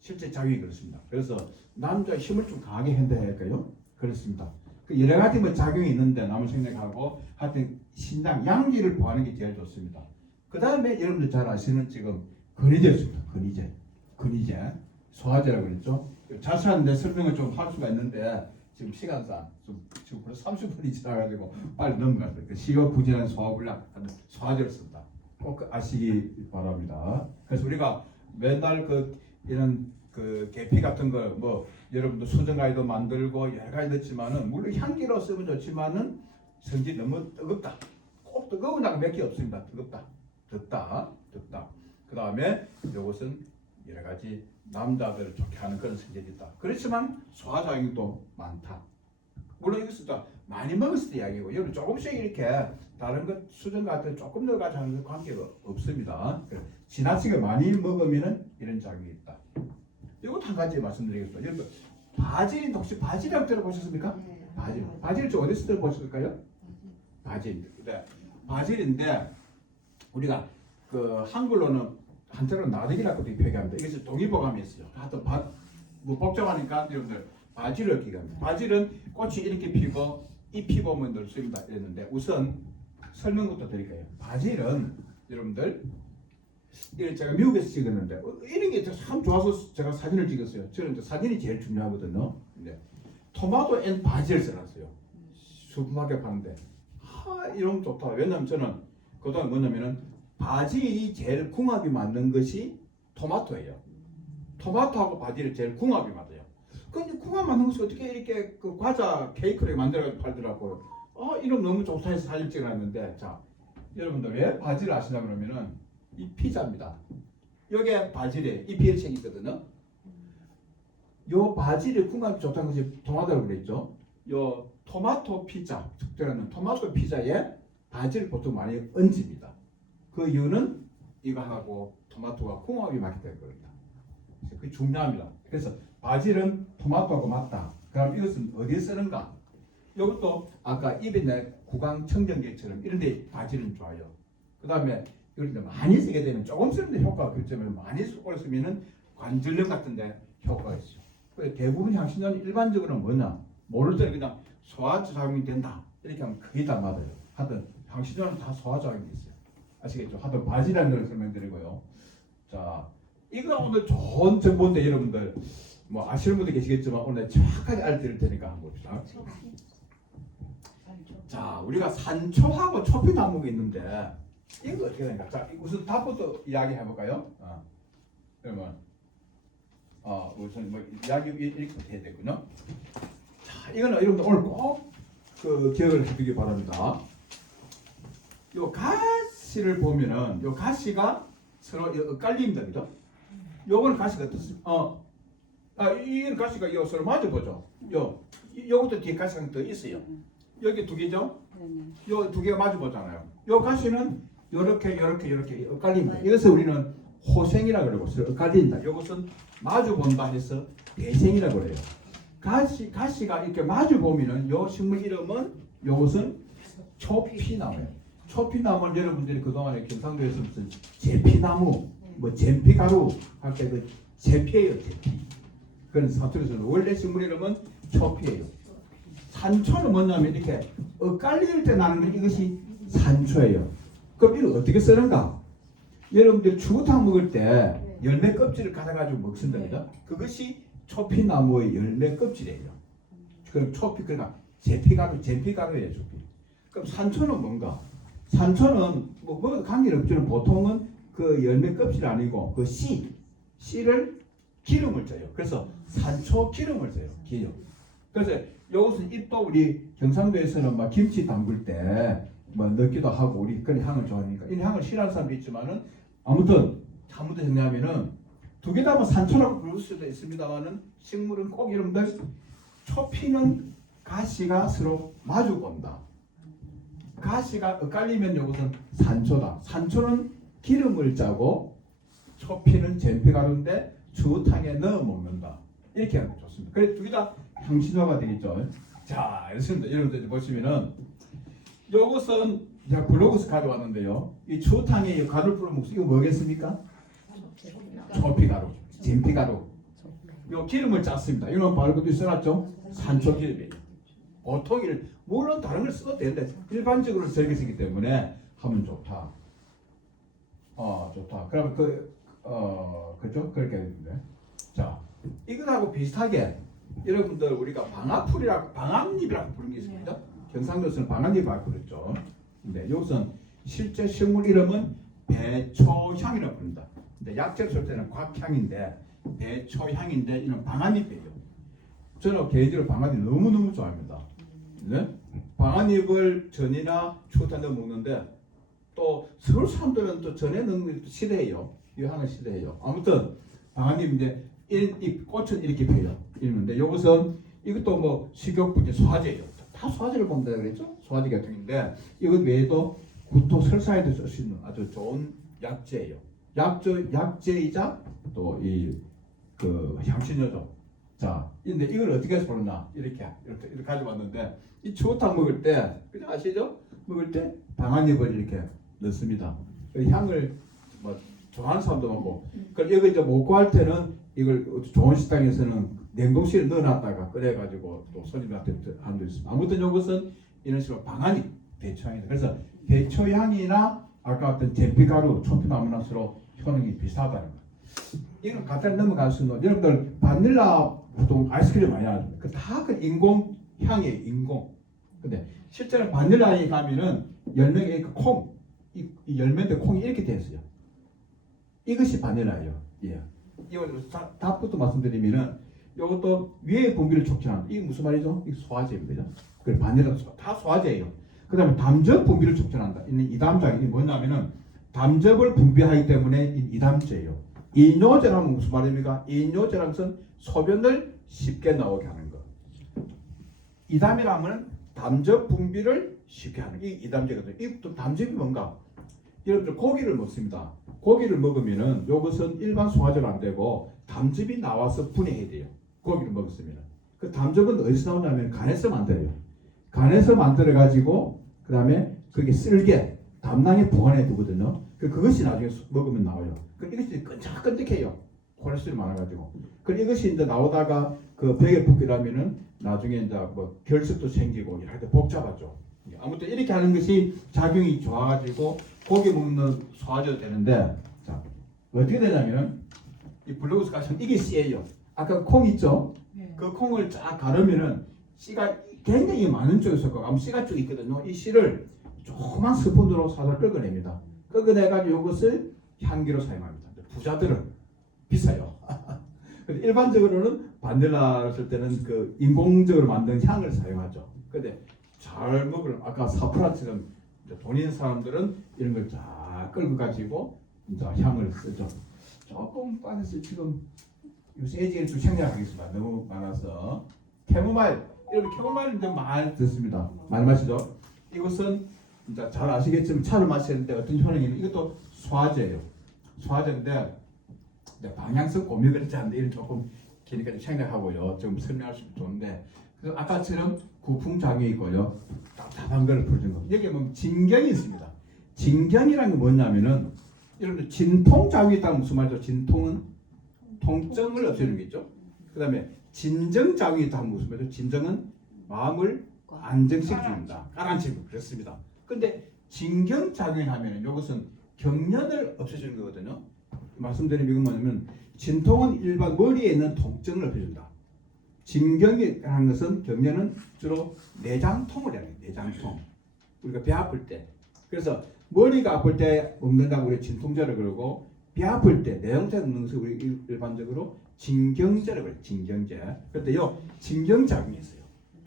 실제 작용이 그렇습니다. 그래서 남자 힘을 좀 강하게 한다 할까요? 그렇습니다. 여러 가지 뭐 작용이 있는데 남을 생각하고 하여튼 신장 양기를 보호하는 게 제일 좋습니다. 그 다음에 여러분들 잘 아시는 지금 근위제입니다. 근위제 소화제라고 그랬죠. 자세한 내 설명을 좀 할 수가 있는데 지금 시간상 지금 벌써 30분이 지나가지고 빨리 넘어가세요. 그 시효부진한 소화불량 소화제를 쓴다. 꼭 아시기 바랍니다. 그래서 우리가 맨날 이런 계피 같은 거 뭐 여러분도 수정가위도 만들고 여러 가지 넣지만은 물론 향기로 쓰면 좋지만은 성질이 너무 뜨겁다. 꼭 뜨거운 약 몇 개 없습니다. 덥다. 그 다음에 이것은 여러 가지 남자들을 좋게 하는 그런 성질이 있다. 그렇지만 소화작용도 많다. 물론 이것은 또 많이 먹었을 때 이야기고 여러분 조금씩 이렇게 다른 것 수정 같은 조금 넣어가지고 하는 관계가 없습니다. 지나치게 많이 먹으면은 이런 작용이 있다. 이것 한 가지 말씀드리겠습니다. 여러분 바질 혹시 바질이라고 들어보셨습니까? 네. 바질 좀 어디서 들어보셨을까요? 바질인데 우리가 한글로는 한자로 나르기라고 표기합니다. 이것이 동의보감이 있어요. 하여튼 뭐 복잡하니까 여러분들 바질을 기억합니다. 바질은 꽃이 이렇게 피고 잎이 보면 넓습니다. 이랬는데 우선 설명부터 드릴게요. 바질은 여러분들 이걸 제가 미국에서 찍었는데 이런 게 참 좋아서 제가 사진을 찍었어요. 저는 사진이 제일 중요하거든요. 근데 토마토 앤 바질 써놨어요. 슈퍼마켓 파는데 이런 좋다. 왜냐면 저는 그동안 뭐냐면은 바질이 제일 궁합이 맞는 것이 토마토예요. 토마토하고 바질이 제일 궁합이 맞아요. 근데 궁합 맞는 것이 어떻게 이렇게 그 과자 케이크를 만들어가지고 팔더라고요. 이름 너무 좋다 해서 사진 찍어놨는데, 자, 여러분들 왜 바지를 아시나 그러면은 이 피자입니다. 요게 바질에 이 비일책이 있거든요. 요 바질이 궁합이 좋다는 것이 토마토라고 그랬죠. 요 토마토 피자, 특별한 토마토 피자에 바질을 보통 많이 얹습니다. 그 이유는 이거하고 토마토가 궁합이 맞기 때문입니다. 그게 중요합니다. 그래서 바질은 토마토하고 맞다. 그럼 이것은 어디에 쓰는가? 이것도 아까 입에 있는 구강 청정기처럼 이런 데 바질은 좋아요. 그 다음에 이걸 많이 쓰게 되면 조금 쓰는데 효과가 그렇지만 많이 쓰면은 관절염 같은 데 효과가 있어요. 대부분 향신료는 일반적으로는 뭐냐? 모를 때는 그냥 소화작용이 된다. 이렇게 하면 거의 다 맞아요. 하여튼 향신료는 다 소화작용이 있어요. 아시겠죠? 하여튼 바질이라는 걸 설명드리고요. 자, 이거 오늘 좋은 정보인데 여러분들 뭐 아시는 분도 계시겠지만 오늘 정확하게 알려드릴 테니까 한번 봅시다. 자, 우리가 산초하고 초피나무가 있는데 이거 어떻게 되는가? 자, 우선 답부터 이야기 해볼까요? 그러면 우선 뭐 이야기 이렇게 해야 되군요. 자, 이거는 여러분들 오늘 꼭 그 기억을 해두기 바랍니다. 요 가시를 보면은 요 가시가 서로 엇갈립니다, 그죠? 요거는 가시가 어떻습니까? 이 가시가 요 서로 맞아 보죠. 요것도 뒤에 가시가 더 있어요. 여기 두 개죠? 요 두 개가 마주 보잖아요. 요 가시는 요렇게 엇갈립니다. 이것을 우리는 호생이라고 그러고 엇갈린다. 이것은 마주 본다 해서 대생이라고 그래요. 가시가 이렇게 마주 보면은 요 식물 이름은 요것은 초피나무예요. 초피나무는 여러분들이 그동안에 경상도에서 무슨 제피나무, 뭐 젠피가루 할 때 그 제피예요, 제피. 그건 사투리에서는 원래 식물 이름은 초피예요. 산초는 뭐냐면 이렇게 엇갈릴 때 나는 게 이것이 산초예요. 그럼 이걸 어떻게 쓰는가? 여러분들 추구탕 먹을 때 열매 껍질을 갈아가지고 먹습니다. 그것이 초피나무의 열매 껍질이에요. 그럼 초피, 그러니까 젠피가루예요, 초피. 그럼 산초는 뭔가? 산초는 뭐 관계는 없지만 보통은 그 열매 껍질 아니고 그 씨를 기름을 쪄요. 그래서 산초 기름을 써요. 기름. 그래서 이것은 잎도 우리 경상도에서는 막 김치 담글 때 뭐 넣기도 하고 우리 그런 향을 좋아하니까 이 향을 싫어하는 사람도 있지만은 아무튼 잘못해서 했냐면은 두 개 다 뭐 산초라고 부를 수도 있습니다만은 식물은 꼭 여러분들 초피는 가시가 서로 마주 본다. 가시가 엇갈리면 이것은 산초다. 산초는 기름을 짜고 초피는 젠피가루인데 주탕에 넣어 먹는다. 이렇게 하면 좋습니다. 그래 두 개 다 향신료가 되겠죠. 자, 이렇습니다. 여러분들 보시면은 이것은 제가 블로그에서 가져왔는데요. 이 주탕에 가루를 풀어 먹수 이거 뭐겠습니까? 초피가루, 젠피가루. 요 기름을 짰습니다. 이런 발고도 써놨죠. 산초 기름이에요. 보통 물론 다른 걸 써도 되는데 일반적으로 저렇게 쓰기 때문에 하면 좋다. 좋다. 그럼 그죠? 그렇게 되는데. 자, 이것하고 비슷하게 여러분들 우리가 방아잎이라고 부르는 게 있습니다. 경상도에서는 방아잎이라고 그랬죠. 근데 이것은 실제 식물 이름은 배초향이라고 부릅니다. 근데 약재로 쓸 때는 곽향인데 배초향인데 이는 방아잎이에요. 저는 개인적으로 방아잎 너무너무 좋아합니다. 네? 방아잎을 전이나 추어탕 넣어 먹는데 또 서울 사람들은 또 전에 넣는 걸 싫어해요. 이 향을 싫어해요. 아무튼 방아잎 이제 이 꽃은 이렇게 펴요. 이러는데 이것도 뭐 식욕부지 소화제예요. 다 소화제를 본다 그랬죠? 소화제 계통인데 이것 외에도 구토 설사에도 쓸 수 있는 아주 좋은 약재예요. 약재이자 또 이 그 향신료죠. 자, 근데 이걸 어떻게 해서 보느냐? 이렇게 가져왔는데 이 추어탕 먹을 때 그죠 아시죠? 먹을 때 방아잎을 이렇게 넣습니다. 그 향을 뭐 좋아하는 사람도 많고. 그럼 이거 이제 먹고 할 때는 이걸 좋은 식당에서는 냉동실에 넣어놨다가 끓여가지고 또 손님한테 하는 데 있습니다. 아무튼 이것은 이런 식으로 방아잎 배초향이다. 그래서 배초향이나 아까 어떤 젠피가루, 초피나무나 서로 효능이 비슷하다는 거예요. 이건 간단히 넘어갈 수 있는 여러분들 바닐라 보통 아이스크림 많이 하죠. 다 인공 향이에요. 인공. 근데 실제로 바닐라에 가면은 열매에 이 열매인데 콩이 이렇게 돼 있어요. 이것이 바닐라예요. 예. 이거 답부터 말씀드리면은 이것도 위에 분비를 촉진한다. 이게 무슨 말이죠? 이게 소화제입니다. 그래 바닐라 다 소화제예요. 그다음에 담즙 분비를 촉진한다. 이 담장이 뭐냐면은 담즙을 분비하기 때문에 이담제예요. 이뇨제라면 무슨 말입니까? 이뇨제라는 것은 소변을 쉽게 나오게 하는 거. 이담이라면 담즙 분비를 쉽게 하는 이 이담제거든요. 이 또 담즙이 뭔가? 여러분들 고기를 먹습니다. 고기를 먹으면은 이것은 일반 소화제로 안 되고 담즙이 나와서 분해해야 돼요. 고기를 먹었으면 그 담즙은 어디서 나오냐면 간에서 만들어요. 간에서 만들어 가지고 그 다음에 그게 쓸개 담낭에 보관해 두거든요. 그것이 나중에 먹으면 나와요. 이것이 끈적끈적해요. 콜레스테롤 많아가지고. 이것이 이제 나오다가 그 벽에 붙게 되면은 나중에 이제 뭐 결석도 생기고 이렇게 복잡하죠. 아무튼 이렇게 하는 것이 작용이 좋아가지고 고기 먹는 소화제가 되는데, 자 어떻게 되냐면은 이 블루그스 가시면 이게 씨예요. 아까 콩 있죠? 네. 그 콩을 쫙 가르면은 씨가 굉장히 많은 쪽에서 아무 씨가 쭉 있거든요. 이 씨를 조그만 스푼으로 살살 끓여냅니다. 끓여내가지고 이것을 향기로 사용합니다. 부자들은 비싸요. 일반적으로는 바닐라를 쓸 때는 그 인공적으로 만든 향을 사용하죠. 근데 잘 먹을 아까 사프라처럼 돈 있는 사람들은 이런 걸 쫙 끌고 가지고 이제 향을 쓰죠. 조금 빠졌어요. 지금 요새 에이지가 좀 생략하겠습니다. 너무 많아서 캐모마일 여러분 캐모마일은 좀 많이 듣습니다. 많이 마시죠. 이것은 이제 잘 아시겠지만 차를 마시는데 어떤 효능이 있는 이것도 소화제예요. 소화제인데 방향성 고민 그렇지 않은데 이런 조금 기니까 좀 생략하고요. 좀 설명할 수 좋은데 그래서 아까처럼 구풍작용이 있고요. 답답한 걸 풀는 거. 여기 보면 진경이 있습니다. 진경이라는 게 뭐냐면은 여러분들 진통작용이 있다면 무슨 말이죠? 진통은 통증을 없애는 게 있죠. 그 다음에 진정작용이 있다면 무슨 말이죠? 진정은 마음을 안정시켜줍니다. 가라앉히고 그렇습니다. 근데 진경작용이 하면은 이것은 경련을 없애주는 거거든요. 말씀드린 이건 뭐냐면 진통은 일반 머리에 있는 통증을 없애준다. 진경이라는 것은 경련은 주로 내장통을 해요. 내장통. 우리가 배 아플 때. 그래서 머리가 아플 때 먹는다고 우리 진통제를 그러고 배 아플 때 내장제 먹는 것을 우리 일반적으로 진경제를 그래요. 진경제. 그런데 요 진경작용이 있어요.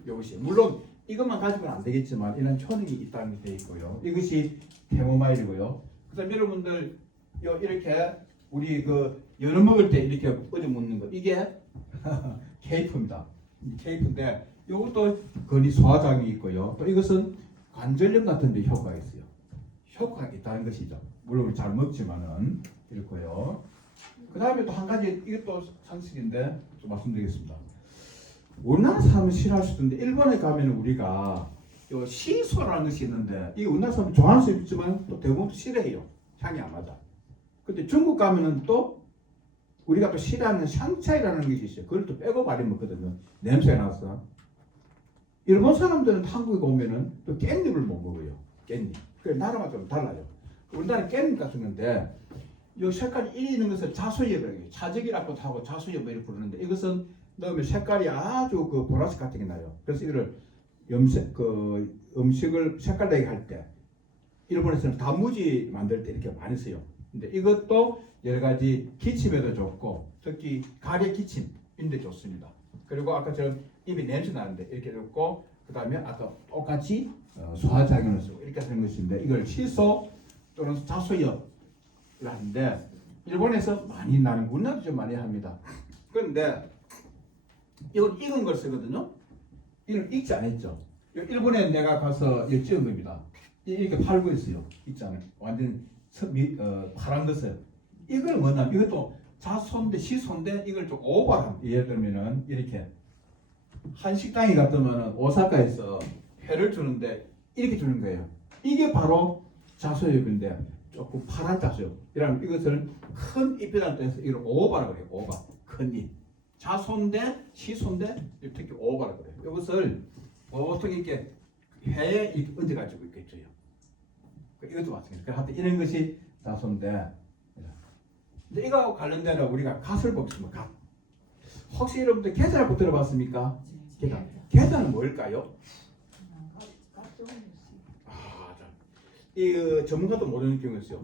이것이 물론 이것만 가지고는 안 되겠지만 이런 효능이 있다는 게 되어 있고요. 이것이 캐모마일이고요. 그다음 여러분들 이렇게 우리 그 연어 먹을 때 이렇게 어디 먹는 거 이게 케이프입니다. 케이프인데 이것도 거의 소화작용이 있고요. 또 이것은 관절염 같은 데 효과가 있어요. 효과가 있다는 것이죠. 물론 잘 먹지만은 이렇고요. 그 다음에 또 한 가지 이것도 상식인데 좀 말씀드리겠습니다. 우리나라 사람은 싫어할 수도 있는데 일본에 가면 우리가 요 시소라는 것이 있는데 이 우리나라 사람 좋아할 수 있지만 또 대부분 싫어해요. 향이 안 맞아. 근데 중국 가면은 또 우리가 또 싫어하는 샹차이라는 것이 있어요. 그걸 또 빼고 많이 먹거든요. 냄새가 나서. 일본 사람들은 한국에 오면은 또 깻잎을 못 먹어요. 깻잎. 그 나라가 좀 달라요. 우리나라는 깻잎 같은 건데 이 색깔이 이리 있는 것을 자수엽이라고 해요. 차적이라고 하고 자수엽을 부르는데 이것은 넣으면 색깔이 아주 그 보라색 같은 게 나요. 그래서 이를 음식을 색깔 내게 할 때 일본에서는 단무지 만들 때 이렇게 많이 써요. 근데 이것도 여러 가지 기침에도 좋고 특히 가래 기침인데 좋습니다. 그리고 아까처럼 입이 냄새 나는데 이렇게 좋고 그 다음에 아까 똑같이 소화작용을 쓰고 이렇게 하는 것인데 이걸 시소 또는 자수엽을 하는데 일본에서 많이 나는 우리나라도 좀 많이 합니다. 그런데 이건 익은 걸 쓰거든요. 이걸 익지 않았죠. 일본에 내가 가서 찍은 겁니다. 이렇게 팔고 있어요. 있잖아요. 완전 파란 것을. 이걸 뭐냐면 이것도 자소인데 시소인데 이걸 좀 오버한. 예를 들면은 이렇게 한 식당에 갔더만은 오사카에서 회를 주는데 이렇게 주는 거예요. 이게 바로 자소엽인데 조금 파란 자소엽. 이라면 이것을 큰 잎이라는 뜻에서 이걸 오버라고 그래요. 오버. 큰 잎. 자소인데 시소인데 특히 오버라고 그래요. 이것을 보통 이렇게 회에 이렇게 얹어가지고 있겠죠. 이것도 마찬가지입니다. 하여튼 이런 것이 자소인데 이거하고 관련된 우리가 갓을 보겠습니다. 갓. 혹시 여러분들 계자라고 들어봤습니까? 계자. 계자는 뭘까요? 이 전문가도 모르는 경우였어요.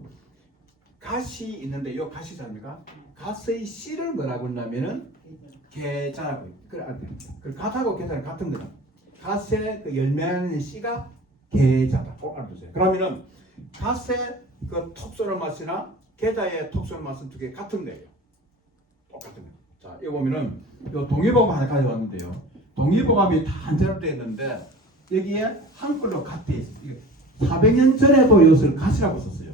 갓이 있는데 이 갓이 삽니까? 갓의 씨를 뭐라고 한다면은 계자라고 그래 안 돼. 그 갓하고 계자는 같은 거다. 갓의 그 열매하는 씨가 계자다. 꼭 알아두세요. 그러면은 갓의 그 톡 쏘는 맛이나 계자의 톡 쏘는 맛은 두 개 같은 거예요. 똑같은 거예요. 자, 이거 보면은 요 동의보감 하나 가져왔는데요. 동의보감이 다 한자로 되어 있는데 여기에 한글로 갓 되어 있어요. 이게 400년 전에도 이것을 갓이라고 썼어요.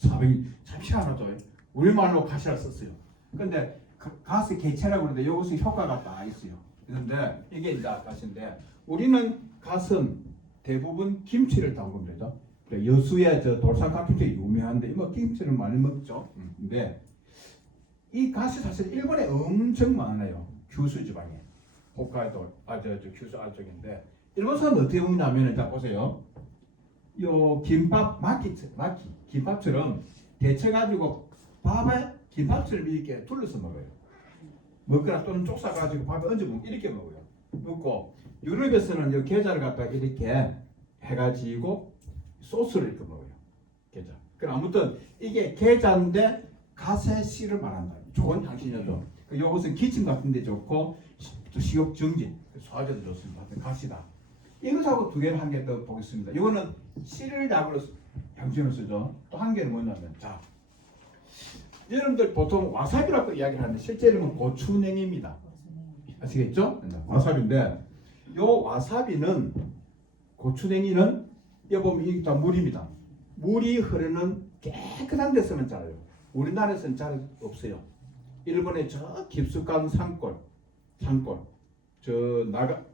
400년 참 희한하죠. 우리말로 갓이라고 썼어요. 근데 갓의 개체라고 그러는데 이것은 효과가 다 있어요. 그런데 이게 이제 갓인데 우리는 갓은 대부분 김치를 담그면 되죠. 여수의 저 돌산갓 김치 유명한데 뭐 김치를 많이 먹죠. 근데 이 갓이 사실 일본에 엄청 많아요. 규슈 지방에. 홋카이도 저 규슈 아쪽인데 일본 사람은 어떻게 먹냐면 자 보세요. 요 김밥 마키 김밥처럼 데쳐 가지고 밥에 김밥처럼 이렇게 둘러서 먹어요. 먹거나 또는 쪽사 가지고 밥에 얹어 먹고 이렇게 먹어요. 먹고 유럽에서는 이 게자를 갖다가 이렇게 해가지고 소스를 이렇게 먹어요. 게자. 그럼 아무튼 이게 게자인데 갓의 씨를 말한다. 좋은 향신료죠. 이것은 기침 같은데 좋고 또 식욕 정진, 소화제도 좋습니다. 갓이다. 이것하고 두 개를 한 개 더 보겠습니다. 이거는 씨를 약으로 향신료로 쓰죠. 또 한 개는 뭐냐면 자. 여러분들 보통 와사비라고 이야기를 하는데 실제 이름은 고추냉이입니다. 아시겠죠? 와사비인데 요 와사비는 고추냉이는 여기 보면 이게 다 물입니다. 물이 흐르는 깨끗한 데서는 자라요. 우리나라에서는 잘 없어요. 일본의 저 깊숙한 산골 저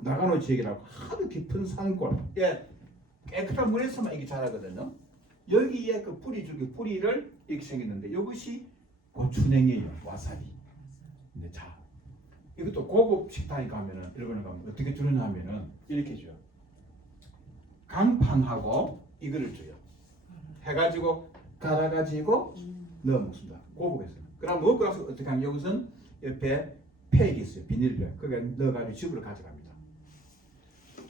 나가노 지역이라고 아주 깊은 산골에 깨끗한 물에서만 이게 자라거든요. 여기에 그 뿌리를 이렇게 생겼는데 이것이 고추냉이에요. 와사비. 근데 자, 이것도 고급 식당에 가면은 일본에 가면 어떻게 주느냐 하면은 이렇게 줘요. 강판하고 이거를 줘요. 해가지고 갈아가지고 넣어 먹습니다. 고급에서는. 그럼 먹고 나서 어떻게 하면 여기서는 옆에 팩이 있어요. 비닐팩. 그게 넣어가지고 집으로 가져갑니다.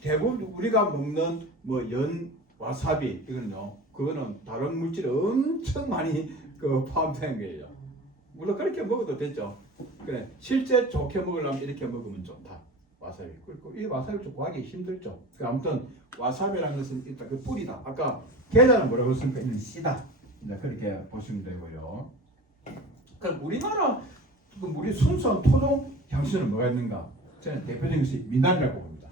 대부분 우리가 먹는 뭐 연 와사비 이거는요. 그거는 다른 물질이 엄청 많이 포함된 거예요. 물론 그렇게 먹어도 되죠. 그래 실제 좋게 먹으려면 이렇게 먹으면 좋다. 와사비. 그리고 이 와사비를 좀 구하기 힘들죠. 아무튼 와사비라는 것은 일단 그 뿌리다. 아까 게자는 뭐라고 했습니까? 이는 씨다. 그렇게 보시면 되고요. 그럼 우리나라 우리 순수한 토종 향신료는 뭐가 있는가? 저는 대표적인 것이 미나리라고 봅니다.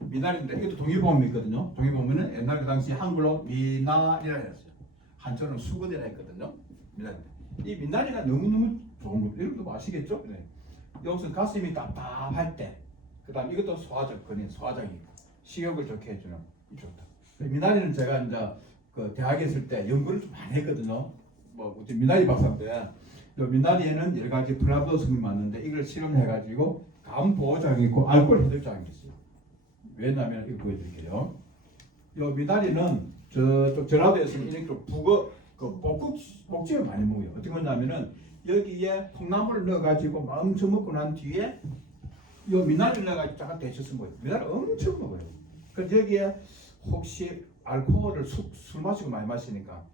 미나리인데 이것도 동의보험이 있거든요. 동의보험은 옛날 그 당시 한글로 미나리라 했어요. 한자로는 수건이라 했거든요. 미나리. 이 미나리가 너무너무 좋은 거. 여러분도 아시겠죠? 네. 여기서 가슴이 답답할 때, 그다음 이것도 소화장이고 식욕을 좋게 해주는 이 좋다. 미나리는 제가 이제 그 대학에 있을 때 연구를 좀 많이 했거든요. 뭐 미나리 박사인데, 이 미나리에는 여러 가지 플라보노 성분이 많은데 이걸 실험해가지고 간 보호작용이 있고 알코올 해독작용이 있어요. 왜냐하면 이거 보여드릴게요. 이 미나리는 저쪽 전라도에서는 이렇게 복집을 많이 먹어요. 어떻게 먹냐면은 여기에 콩나물을 넣어가지고 엄청 먹고 난 뒤에 이 미나리를 넣어가지고 잠깐 데쳐서 먹어요. 미나리 엄청 먹어요. 그래서 여기에 혹시 알코올을 술 마시고 많이 마시니까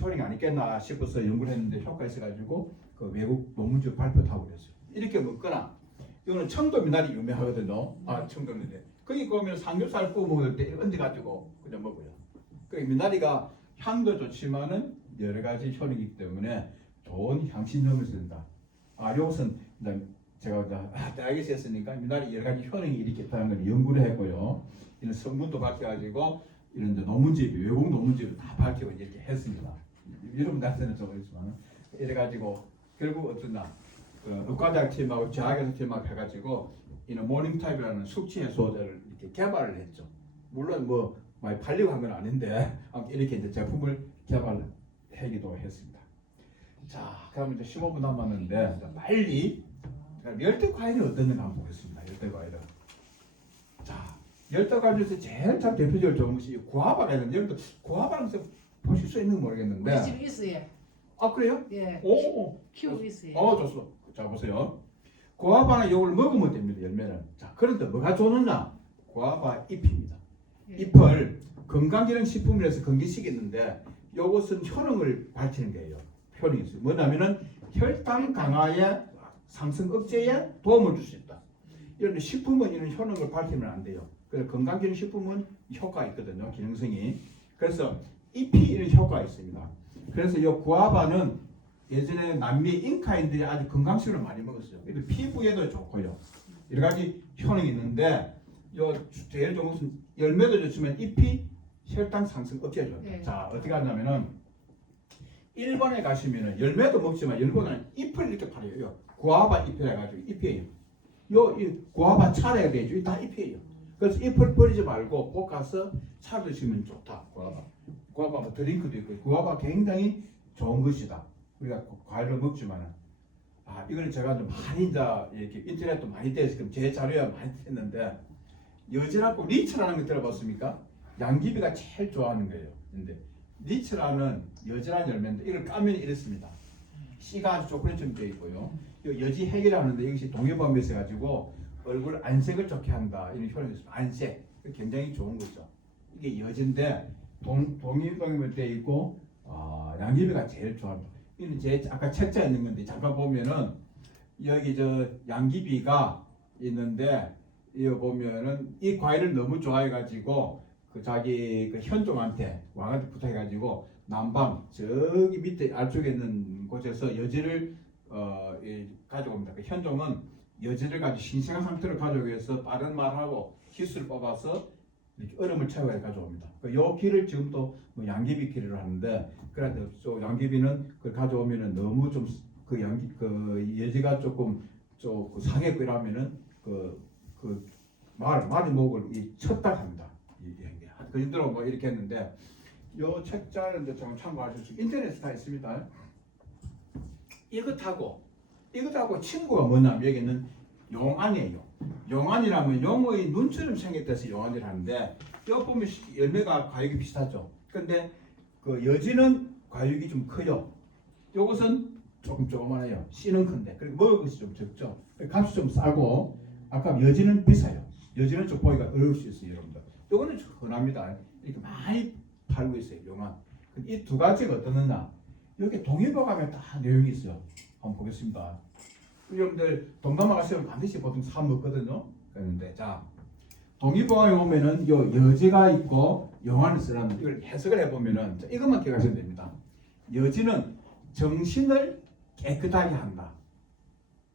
효능이 안 있겠나 싶어서 연구를 했는데 효과 있어가지고 그 외국 논문집 발표하고 그랬어요. 이렇게 먹거나 이거는 청도 미나리 유명하거든요. 청도 미나리. 거기 보면 삼겹살 구워 먹을 때 얹어가지고 그냥 먹어요. 그 미나리가 향도 좋지만은 여러 가지 효능이기 때문에 좋은 향신료를 쓴다. 이것은 제가 대학에서 했으니까 미나리 여러 가지 효능이 이렇게 있다는 걸 연구를 했고요. 이런 성분도 밝혀가지고 이런 논문집, 외국 논문집을 다 밝히고 이렇게 했습니다. 여러분들한테는 적어있지만 이래가지고 결국 어떠나 의과대학 팀하고 대학에서 팀하고 해가지고 이런 모닝타입이라는 숙취 해소제를 이렇게 개발을 했죠. 물론 뭐 많이 팔리고 한 건 아닌데 이렇게 이제 제품을 개발하기도 했습니다. 자, 그럼 이제 15분 남았는데 빨리 열대과일이 어떤가 한번 보겠습니다. 열대과일은 자, 열대과일에서 제일 참 대표적으로 좋은 것이 구아바가 있는데 구아바는 보실 수 있는 모르겠는데 우리 집에 있어요. 그래요? 예. 오, 키우고 있어요. 좋습니다. 자, 보세요. 구아바는 이걸 먹으면 됩니다. 열매는. 자, 그런데 뭐가 좋느냐? 구아바 잎입니다. 예. 잎을 건강기능식품이라서 건기식이 있는데 이것은 효능을 밝히는 거예요. 효능이 있어요. 뭐냐면은 혈당 강화에 상승 억제에 도움을 줄 수 있다. 이런 식품은 이런 효능을 밝히면 안 돼요. 그래서 건강기능 식품은 효과가 있거든요. 기능성이. 그래서 잎이 이런 효과가 있습니다. 그래서 이 구아바는 예전에 남미 잉카인들이 아주 건강식을 많이 먹었어요. 그래서 피부에도 좋고요. 여러 가지 효능이 있는데 요 제일 좋은 것은 열매도 좋지만 잎이 혈당 상승 억제해줘요. 네. 자 어떻게 하냐면은 일본에 가시면은 열매도 먹지만 일본은 잎을 이렇게 팔아요. 구아바 잎이라 해가지고 잎이에요. 이 구아바 차례가 되죠. 이다 잎이에요. 그래서 잎을 버리지 말고 볶아서 차 드시면 좋다. 구아바 뭐 드링크도 있고 구아바 굉장히 좋은 것이다. 우리가 과일을 먹지만은 이거는 제가 좀 많이 이제 이렇게 인터넷도 많이 떼서 지금 제 자료에 많이 했는데 여지라고 리치라는 거 들어봤습니까? 양귀비가 제일 좋아하는 거예요. 근데 리치라는 여지란 열매인데 이걸 까면 이렇습니다. 씨가 아주 초콜릿처럼 되어 있고요. 여지 핵이라는데 이것이 동해범에 있어 가지고 얼굴 안색을 좋게 한다 이런 효능이 있습니다. 안색 굉장히 좋은 거죠. 이게 여지인데 동해범에 되어 있고 양귀비가 제일 좋아합니다. 이는 제 아까 책자에 있는 건데 잠깐 보면은 여기 저 양귀비가 있는데 이거 보면은 이 과일을 너무 좋아해 가지고 그 자기 그 현종한테 왕한테 부탁해 가지고 남방 저기 밑에 아래쪽에 있는 곳에서 여지를 가져옵니다. 그 현종은 여지를 가지고 신생한 상태로 가져오기 위해서 빠른 말하고 기술을 뽑아서 이렇게 얼음을 채워야 가져옵니다. 요 길을 지금 또 뭐 양귀비 길을 하는데 그래도 양귀비는 그걸 가져오면은 너무 좀 그 여지가 조금 상했고 이러면은 말이 목을 쳤다 합니다. 그 정도로 뭐 이렇게 했는데 요 책자는 좀 참고하실 수 인터넷에 다 있습니다. 이것하고 친구가 뭐냐면 여기는 용안이에요. 용안이라면 용의 눈처럼 생겼다서 용안이라 하는데 여기 보면 열매가 과육이 비슷하죠. 근데 그 여지는 과육이 좀 커요. 요것은 조금 조그만해요. 씨는 큰데 그리고 먹을 것이 좀 적죠. 값이 좀 싸고 아까 여지는 비싸요. 여지는 좀 보기가 어려울 수 있어요, 여러분들. 요거는 흔합니다. 이렇게 많이 팔고 있어요, 용안. 이 두 가지가 어떻느냐? 여기 동의보 가면 다 내용이 있어요. 한번 보겠습니다. 여러분들 동남아 가시면 반드시 보통 사 먹거든요. 그런데 자 동의보감에 보면은 요 여지가 있고 용안을 쓰라는 이걸 해석을 해보면은 이것만 기억하시면 됩니다. 여지는 정신을 깨끗하게 한다.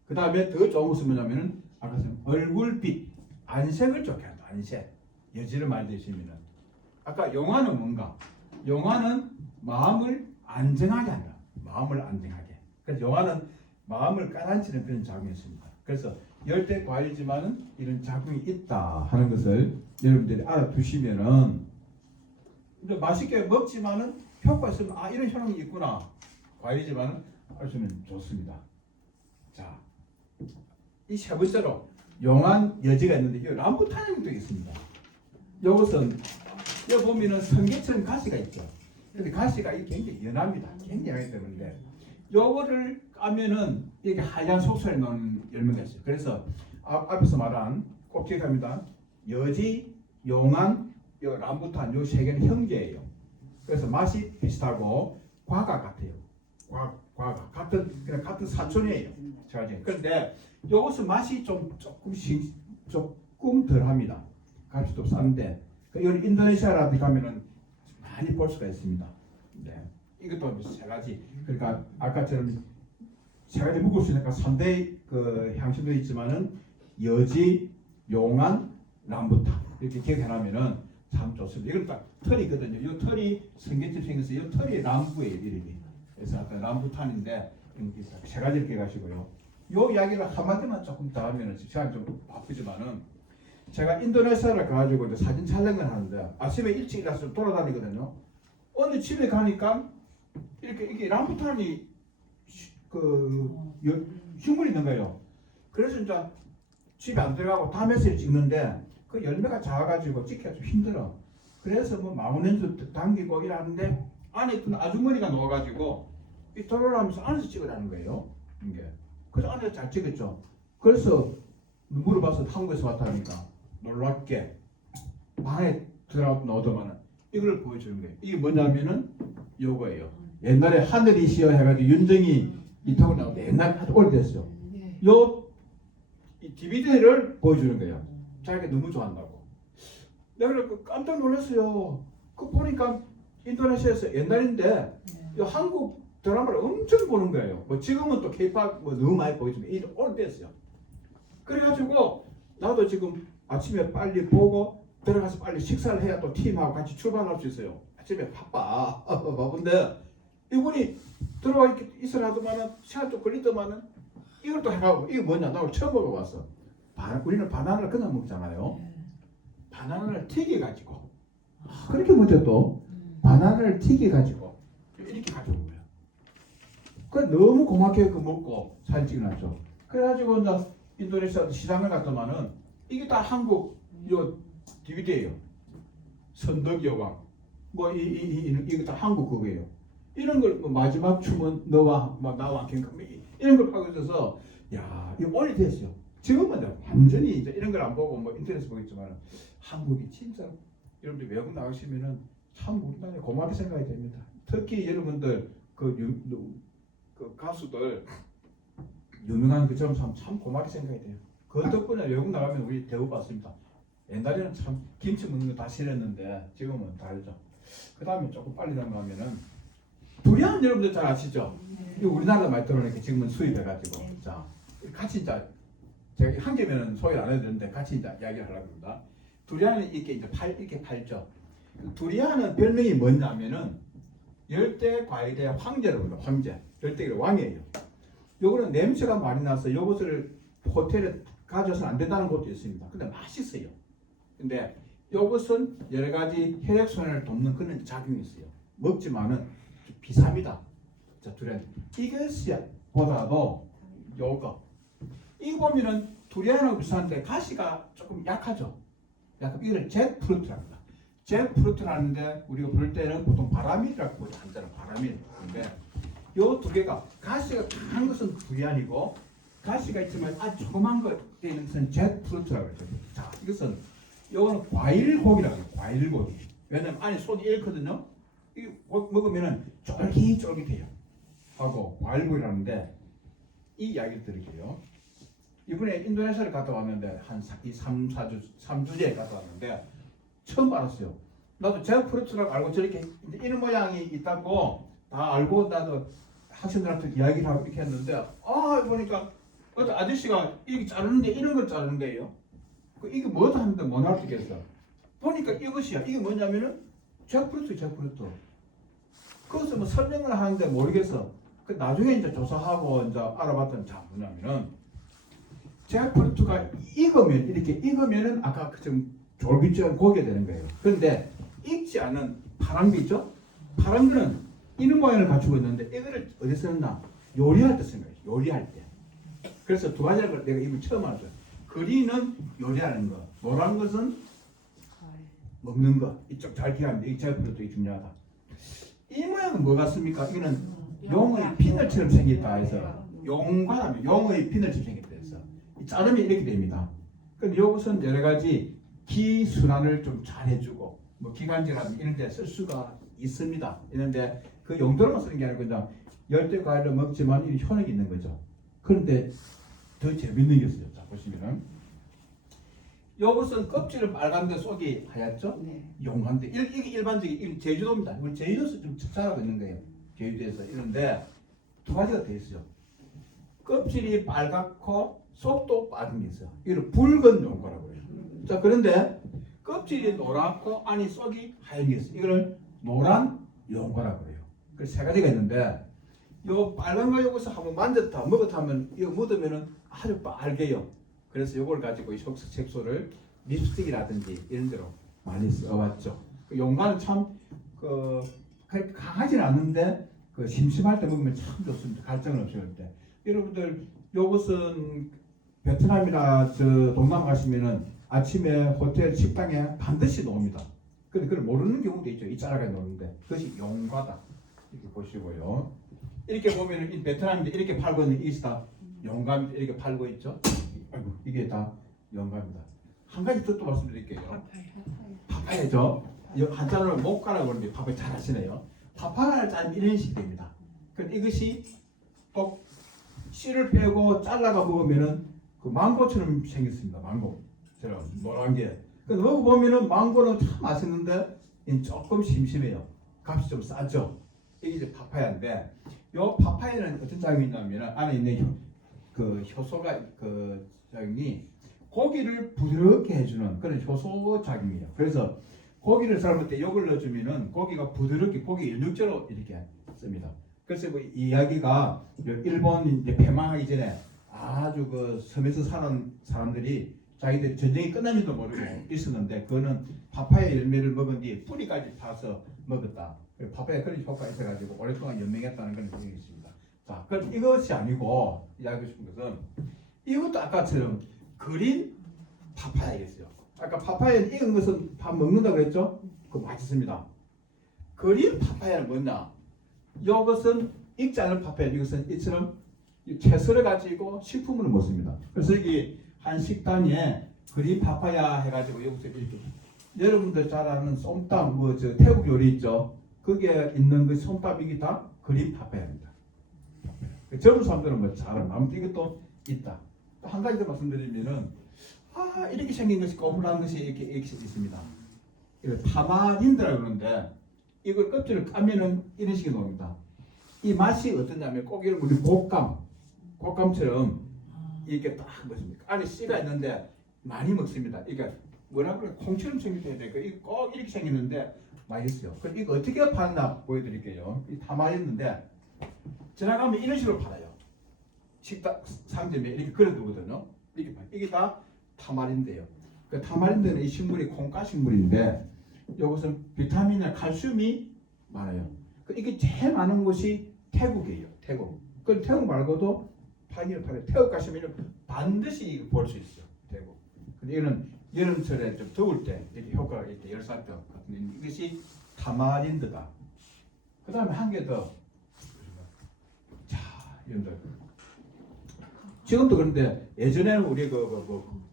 그 다음에 더 좋은 것은 뭐냐면은 아까 말씀 얼굴빛 안색을 좋게 한다. 안색 여지를 많이 드시면은 아까 용안은 뭔가? 용안은 마음을 안정하게 한다. 마음을 안정하게. 그래서 용안은 마음을 가라앉히는 그런 작용이 있습니다. 그래서 열대 과일이지만은 이런 작용이 있다 하는 것을 여러분들이 알아두시면은 이제 맛있게 먹지만은 효과 있으면 이런 효능이 있구나. 과일이지만은 알수는 좋습니다. 자, 이 세 번째로 용안 여지가 있는데 이 람부탄도 있습니다. 이것은 여기 보면은 성게처럼 가시가 있죠. 근데 가시가 굉장히 연합니다. 굉장히 하기 때문에 요거를 까면은 이게 하얀 속살이 나는 열매가 있어요. 그래서 앞에서 말한 꼭 기억합니다. 여지, 용안, 요 람부탄 요 세 개는 형제예요. 그래서 맛이 비슷하고 과가 같아요. 과가 같은 사촌이에요. 그런데 요것은 맛이 조금 덜합니다. 값이 좀 싼데 이걸 인도네시아라든지 가면은 많이 볼 수가 있습니다. 네. 이것도 세 가지. 그러니까 아까처럼 세 가지 묶을 수 있으니까 3대 그 향신도 있지만은 여지, 용안, 람부탄 이렇게 기억해놓으면은 참 좋습니다. 이건 딱 털이거든요. 이 털이 성게처럼 생겨서 이 털이 람부예요 이름이. 그래서 아까 람부탄인데 세 가지 이렇게 가시고요. 요 이야기를 한마디만 조금 더 하면은 시간 좀 바쁘지만은 제가 인도네시아를 가가지고 사진 촬영을 하는데 아침에 일찍 일어나서 돌아다니거든요. 어느 집에 가니까 이렇게 람부탄이 흉물이 있는 거예요. 그래서 이제 집에 안 들어가고 담에서 찍는데 그 열매가 작아가지고 찍기가 좀 힘들어. 그래서 뭐 망원렌즈 당기고 이러는데 안에 있던 아주머니가 넣어가지고 이 돌아가면서 안에서 찍으라는 거예요. 이게. 그래서 안에서 잘 찍었죠. 그래서 물어봐서 한국에서 왔다니까 놀랍게 방에 들어가서 넣어도만은 이걸 보여주는 거예요. 이게 뭐냐면은 요거예요. 옛날에 하늘이시여 해가지고 윤정이 이통을 나오는데 옛날에 아주 오래됐어요. 이 DVD를 보여주는 거예요. 자기가 너무 좋아한다고. 내가 그 깜짝 놀랐어요. 그 보니까 인도네시아에서 옛날인데 이 한국 드라마를 엄청 보는 거예요. 뭐 지금은 또 K-pop 뭐 너무 많이 보이지만 이 오래됐어요. 그래가지고 나도 지금 아침에 빨리 보고 들어가서 빨리 식사를 해야 또 팀하고 같이 출발할 수 있어요. 아침에 바쁜데 이분이 들어와 있으라 하더만은 시간 좀 걸리더만은 이걸 또 해가고 이게 뭐냐 나 오늘 처음 먹어봤어. 우리는 바나나를 그냥 먹잖아요. 바나나를 튀겨가지고 그렇게 못해 또 바나나를 튀겨가지고 이렇게 가져온 거예요. 그 너무 고맙게 그 먹고 사진 찍어놨죠. 그래가지고 이제 인도네시아 시장을 갔더만은 이게 다 한국 요 DVD예요. 선덕 여왕 뭐 이거 다 한국 그거예요. 이런 걸 뭐 마지막 춤은 너와 뭐 나와 갱가 이런 걸 하고 있어서 야 이거 오래됐어요. 지금은 완전히 이제 이런 걸 안 보고 뭐 인터넷에 보겠지만 한국이 진짜 여러분들 외국 나가시면은 참 우리나라에 고맙게 생각이 됩니다. 특히 여러분들 그 가수들 유명한 그처럼 참 고맙게 생각이 돼요. 그 덕분에 외국 나가면 우리 대우받습니다. 옛날에는 참 김치 먹는 거 다 싫었는데 지금은 다르죠. 그 다음에 조금 빨리 넘어가면은 두리안 여러분들 잘 아시죠? 이거 우리나라 많이 들어오니까 지금은 수입해가지고 자 같이 이제 제가 한 개면은 소개를 안 해드렸는데 같이 이제 이야기를 하려고 합니다. 두리안은 이렇게 이제 이렇게 팔죠. 두리안은 별명이 뭐냐면은 열대 과일의 황제라고 합니다. 황제. 열대과일 왕이에요. 요거는 냄새가 많이 나서 요것을 호텔에 가져서는 안 된다는 것도 있습니다. 근데 맛있어요. 근데 요것은 여러 가지 혈액순환을 돕는 그런 작용이 있어요. 먹지만은 좀 비쌉니다. 자, 두리안. 이것보다도 요거. 이거 보면은 두리안하고 비슷한데 가시가 조금 약하죠. 약간 이걸 잭프루트랍니다. 잭프루트라는데 우리가 부를 때는 보통 바라밀이라고 하잖아요. 바라밀. 근데 요 두 개가 가시가 큰 것은 두리안이고 가시가 있지만 아주 조그만 거 되는 것은 잭프루트라고 그러죠. 자, 이것은 요거는 과일고기라고 해요. 과일고기. 왜냐면 안에 속이 잃거든요. 이 먹으면은 쫄깃쫄깃해요. 하고 과일고기라는데 이 이야기를 드릴게요. 이번에 인도네시아를 갔다 왔는데 한 3주째 갔다 왔는데 처음 알았어요. 나도 잭프루트라고 알고 저렇게 이런 모양이 있다고 다 알고 나도 학생들한테 이야기를 하고 이렇게 했는데 보니까 어떤 아저씨가 이렇게 자르는데 이런 걸 자르는 거예요. 이게 뭐다 하는데 못 알아듣겠어. 보니까 이것이야. 이게 뭐냐면은 잭프루트. 그것을 뭐 설명을 하는데 모르겠어. 그 나중에 이제 조사하고 이제 알아봤더니 자 뭐냐면은 잭프루트가 익으면은 아까 좀 졸깃쫄깃 고게 되는 거예요. 그런데 익지 않은 파란 게 있죠? 파란 거는 이런 모양을 갖추고 있는데 이거를 어디서 쓰나? 요리할 때 쓰는 거예요. 요리할 때. 그래서 두 가지를 내가 이걸 처음 알았어요. 그린은 요리하는 거, 노란 것은 먹는 거. 이쪽 잘 기억하는데 이 잭프루트 중요하다. 이 모양은 뭐 같습니까? 이거는 용의 피늘처럼 생겼다 해서 용과라면 용의 피늘처럼 생겼다 해서 자르면 이렇게 됩니다. 근데 이것은 여러 가지 기 순환을 좀 잘해주고 뭐 기관지라든지 이런 데 쓸 수가 있습니다. 이런데 그 용도로만 쓰는 게 아니고 그냥 열대 과일을 먹지만 이 효능이 있는 거죠. 그런데 더 재밌는 게 있어요. 자 보시면은 이것은 껍질은 빨간데 속이 하얗죠? 네. 용한데 이게 일반적인 제주도입니다. 우리 제주도에서 좀 자라고 있는 거예요. 제주도에서 이런데 두 가지가 돼 있어요. 껍질이 빨갛고 속도 빨간 게 있어요. 이걸 붉은 용과라고 해요. 자 그런데 껍질이 노랗고 안이 속이 하얀 게 있어요. 이걸 노란 용과라고 해요. 그 세 가지가 있는데 요 빨간 거 요것을 한번 만졌다 먹었다 하면 이거 묻으면은 아주 빨개요. 그래서 요걸 가지고 이 색소를 립스틱이라든지 이런 데로 많이 써왔죠. 그 용과는 참 강하지는 않는데 그 심심할 때 먹으면 참 좋습니다. 갈증은 없을 때. 여러분들 요것은 베트남이나 동남 가시면은 아침에 호텔 식당에 반드시 나옵니다. 근데 그걸 모르는 경우도 있죠. 이 자라가 나오는데 그것이 용과다. 이렇게 보시고요. 이렇게 보면은 이 베트남인데 이렇게 팔고 있는 이게 다 용과입니다. 이렇게 팔고 있죠. 아이고 이게 다 용과입니다. 한 가지 또 말씀드릴게요. 파파야죠. 한자로 목가라고 그러는데 파파야 잘 아시네요. 파파야를 짜면 이런 식이 됩니다. 그럼 이것이 꼭 씨를 빼고 잘라가 먹으면은 그 망고처럼 생겼습니다. 망고처럼 노란 게. 그 먹어보면은 망고는 참 맛있는데 조금 심심해요. 값이 좀 싸죠. 이게 이제 파파야인데, 요 파파야는 어떤 작용이 있냐면은 안에 있는 그 효소가 그 작용이 고기를 부드럽게 해주는 그런 효소 작용이에요. 그래서 고기를 삶을 때 요걸 넣어주면은 고기가 부드럽게 고기 연육제로 이렇게 씁니다. 그래서 그 이야기가 일본 이제 패망하기 전에 아주 그 섬에서 사는 사람들이 자기들이 전쟁이 끝난지도 모르고 있었는데, 그거는 파파야 열매를 먹은 뒤에 뿌리까지 파서 먹었다. 파파야 그런 효과가 있어가지고 오랫동안 연명했다는 그런 얘기 있습니다. 자, 그럼 이것이 아니고 이야기하고 싶은 것은 이것도 아까처럼 그린 파파야겠어요. 아까 파파야는 익은 것은 밥 먹는다고 그랬죠? 그거 맛있습니다. 그린 파파야는 뭐냐? 이것은 익지 않은 파파야, 이것은 이처럼 채소를 가지고 식품으로 먹습니다. 그래서 여기 한 식단에 그린 파파야 해가지고 여기서 이렇게 여러분들 잘 아는 쏨땀 뭐저 태국 요리 있죠? 거기에 있는 그 쏨땀 다 그린 파파야입니다. 젊은 사람들은 뭐 잘 알아. 아무튼 이것도 있다. 또 한 가지 더 말씀드리면은 이렇게 생긴 것이 꼬물한 것이 이렇게 있습니다. 이거 타마린드라고 그러는데 이걸 껍질을 까면은 이런 식이 나옵니다. 이 맛이 어떠냐면 고기를 우리 곶감처럼 이렇게 딱 먹습니다. 안에 씨가 있는데 많이 먹습니다. 이게 뭐라 그래, 콩처럼 생겼다 되니까 이거 꼭 이렇게 생겼는데 맛있어요. 그럼 이거 어떻게 파나 보여드릴게요. 이 타마린드인데 지나가면 이런 식으로 팔아요. 식당 상점에 이렇게 걸어두거든요. 이게 다 타마린드예요. 그 타마린드는 이 식물이 콩가 식물인데 이것은 비타민이나 칼슘이 많아요. 이게 제일 많은 곳이 태국이에요. 태국. 그 태국 말고도 팔아요. 태국 가시면 반드시 볼 수 있어요. 태국. 근데 이거는 여름철에 좀 더울 때 이렇게 효과가 이렇게 열살떡 같은 이것이 타마린드다. 그 다음에 한 개 더. 자, 여러분들. 지금도 그런데 예전에는 우리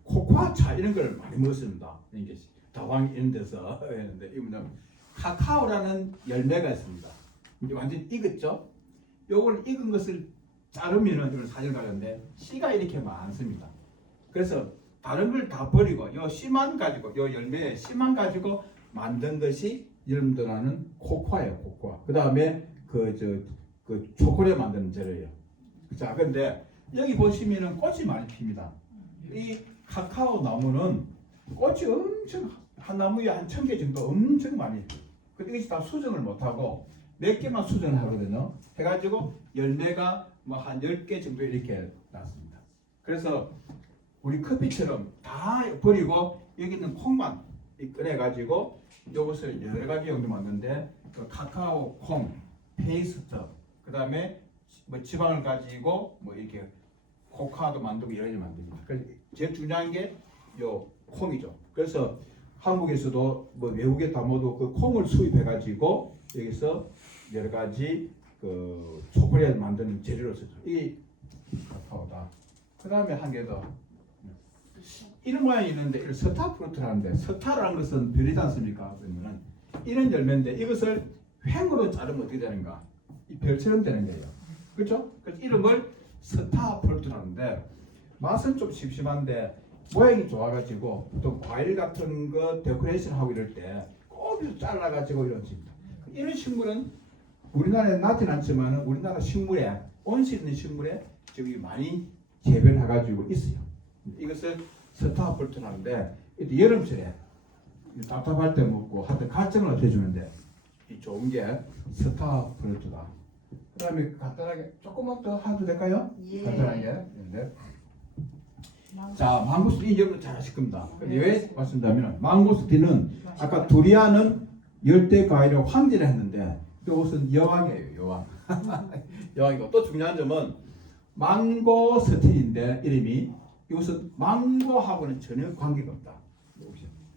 코코아차 이런 걸 많이 먹었습니다. 이게 다방 이런 데서 했는데 이거는 카카오라는 열매가 있습니다. 이제 완전 익었죠? 요걸 익은 것을 자르면은 이걸 사진 가는데 씨가 이렇게 많습니다. 그래서 다른 걸 다 버리고 요 씨만 가지고 요 열매의 씨만 가지고 만든 것이 여러분들 아는 코코아예요. 코코아. 그 다음에 그 초콜릿 만드는 재료예요. 자, 근데 여기 보시면은 꽃이 많이 핍니다. 이 카카오 나무는 꽃이 엄청 한 나무에 한 1000개 정도 엄청 많이 펴요. 근데 이것이 다 수정을 못하고 몇 개만 수정을 하거든요. 해가지고 열매가 뭐 한 10개 정도 이렇게 났습니다. 그래서 우리 커피처럼 다 버리고 여기 있는 콩만 꺼내가지고 이것을 여러 가지 용도 만드는데 그 카카오 콩, 페이스트, 그 다음에 뭐 지방을 가지고 뭐 이렇게 코코아도 만들고 여러 가지 만듭니다. 그래서 제일 중요한 게 요 콩이죠. 그래서 한국에서도 뭐 외국에 다 모두 그 콩을 수입해가지고 여기서 여러 가지 그 초콜릿 만드는 재료로 쓰죠. 이 카카오다. 그 다음에 한 개 더. 이런 모양이 있는데 이걸 스타 프루트라는데 스타라는 것은 별이지 않습니까? 그러면은 이런 열매인데 이것을 횡으로 자르면 어떻게 되는가? 이 별처럼 되는 거예요. 그렇죠? 그래서 이름을 스타 프루트라는데 맛은 좀 심심한데 모양이 좋아가지고 또 과일 같은 거 데코레이션 하고 이럴 때 꼭 잘라가지고 이런 식입니다. 이런 식물은 우리나라에 나진 않지만 우리나라 식물에 온실 있는 식물에 저기 많이 재배해가지고 있어요. 이것을 스타 프루트라는데 여름철에 답답할 때 먹고 하여튼 갈증을 해주는데 이 좋은 게 스타 프루트다. 그 다음에 간단하게 조금만 더 해도 될까요? 예. 간단하게. 네. 자, 망고스틴 여러분 잘 아실 겁니다. 왜 말씀드리면 망고스틴은 아까 두리안은 열대 과일의 황제를 했는데 이것은 여왕이에요. 여왕. 여왕이고 또 중요한 점은 망고스틴인데 이름이 이것은 망고하고는 전혀 관계가 없다.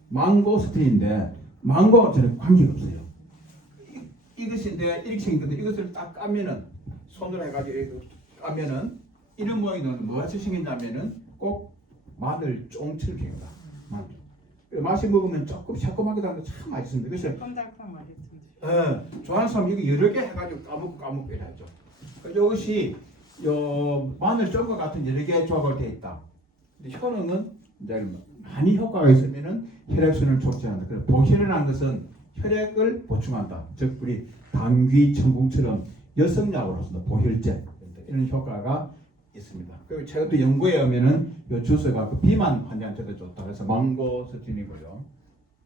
망고스틴인데 망고하고 전혀 관계가 없어요. 이것인데 이렇게 생겼는데 이것을 딱 까면은 손으로 해가지고 까면은 이런 모양이 나오는 뭐같이 생겼냐면은 꼭 마늘 쫑처럼 생겼다. 마늘. 맛이 먹으면 조금 새콤하기도 한데 참 맛있습니다. 그래서 콤달콤 맛있습니다. 좋아하는 사람 이거 여러 개 해가지고 까먹고 이래야죠. 이것이 요 마늘 쩐 것 같은 여러 개 조각으로 되어 있다. 근데 효능은 이제 많이 효과가 있으면은 혈액순환을 촉진한다. 그래서 보혈이라는 것은 혈액을 보충한다. 즉 우리 당귀, 천궁처럼 여성약으로서 보혈제 이런 효과가 있습니다. 그리고 최근 또 연구에 의하면은 요 주스가 그 비만 환자한테도 좋다. 그래서 망고스틴이고요.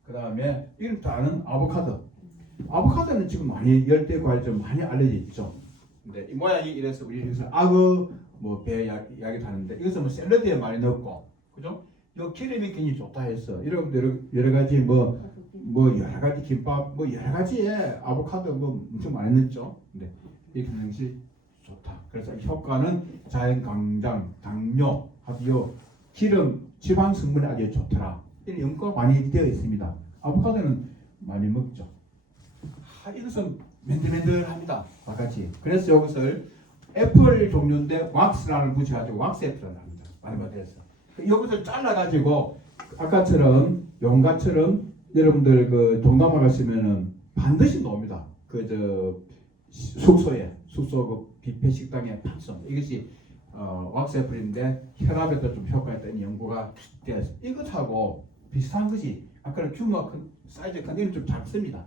그 다음에 이런 또 아는 아보카도. 아보카도는 지금 많이 열대 과일 좀 많이 알려져 있죠. 근데 이 모양이 이래서 우리 여기서 악어 뭐배 이야기도 하는데 이것은 뭐 샐러드에 많이 넣고, 그죠? 요 기름이 굉장히 좋다 해서 여러 가지 뭐 여러 가지 김밥 뭐 여러 가지에 아보카도 뭐 엄청 많이 넣죠. 근데 이 기능이 좋다. 그래서 효과는 자연 강장, 당뇨, 하고 기름, 지방 성분이 아주 좋더라. 이런 연구가 많이 되어 있습니다. 아보카도는 많이 먹죠. 이것은 맨들맨들합니다. 바같이. 그래서 이것을 애플 종류인데 왁스라는 붙여가지고 왁스 애플을 합니다. 많이 받아서. 이것을 잘라가지고 아까처럼 용가처럼 여러분들 그 동남아 가시면은 반드시 나옵니다. 숙소 그 뷔페 식당에 판송. 이것이 왁스 애플인데 혈압에도 좀 효과가 있다는 연구가 되어서 이것하고 비슷한 것이 아까는 규모가 큰 사이즈 큰 이건 좀 작습니다.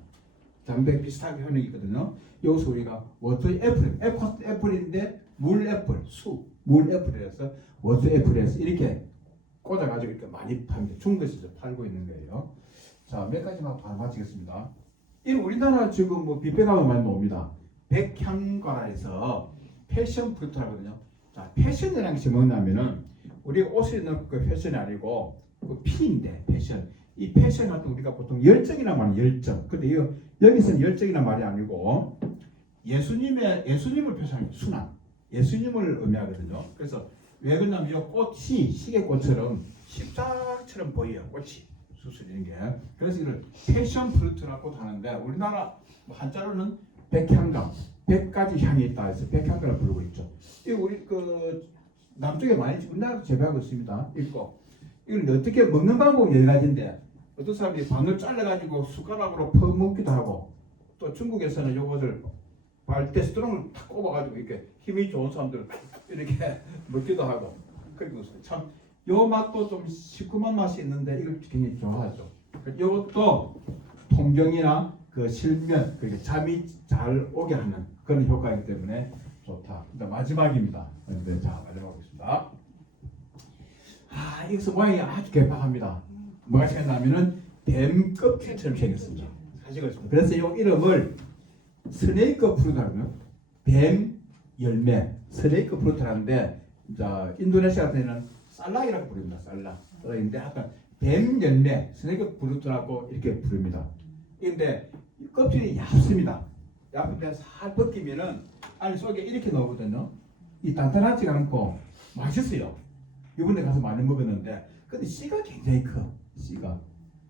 담배 비슷하게 효능이 있거든요. 여기서 우리가 워터 애플인데 물 애플, 물 애플이라서 워터 애플에서 이렇게 꽂아가지고 이렇게 많이 팝니다. 중국에서 팔고 있는 거예요. 자, 몇 가지만 바로 마치겠습니다. 이 우리나라 지금 뭐 뷔페 가면 많이 나옵니다. 백향과라에서 패션 프루트 하거든요. 자, 패션이라는 것이 뭐냐면은 우리 옷을 입는 그 패션이 아니고 그 피인데 패션. 이 패션 같은 우리가 보통 열정이란 말은 열정. 근데 여기서는 열정이란 말이 아니고 예수님을 표현하는 순환. 예수님을 의미하거든요. 그래서 왜 그러냐면 이 꽃이 시계꽃처럼 십자처럼 보여요. 꽃이 수술인 게. 그래서 이걸 패션 프루트라고 하는데 우리나라 한자로는 백향감, 100가지 향이 있다 해서 백향감을 부르고 있죠. 이 우리 그 남쪽에 많이 우리나라도 재배하고 있습니다. 있고 이걸 어떻게 먹는 방법이 여러 가지인데 어떤 사람이 반을 잘라가지고 숟가락으로 퍼먹기도 하고 또 중국에서는 이것을 발테스토론을 탁 꼽아가지고 이렇게 힘이 좋은 사람들은 이렇게 먹기도 하고 그리고 참 요 맛도 좀 시큼한 맛이 있는데 이걸 굉장히 좋아하죠. 이것도 통경이나 그 실면 그렇게 잠이 잘 오게 하는 그런 효과이기 때문에 좋다. 마지막입니다. 자 마지막 보겠습니다. 여기서 모양이 아주 개팍합니다. 뭐가 생겼냐면은 뱀 껍질처럼 생겼습니다. 그래서 이 이름을 스네이크 프루트라고요. 뱀 열매 스네이크 프루트라는데 인도네시아 같은 데는 살락이라고 부릅니다. 살락인데 하여튼 뱀 열매 스네이크 프루트라고 이렇게 부릅니다. 그런데 껍질이 얇습니다. 얇은데 살 벗기면은 안에 속에 이렇게 나오거든요. 이 단단하지가 않고 맛있어요. 이번에 가서 많이 먹었는데 근데 씨가 굉장히 커. 씨가.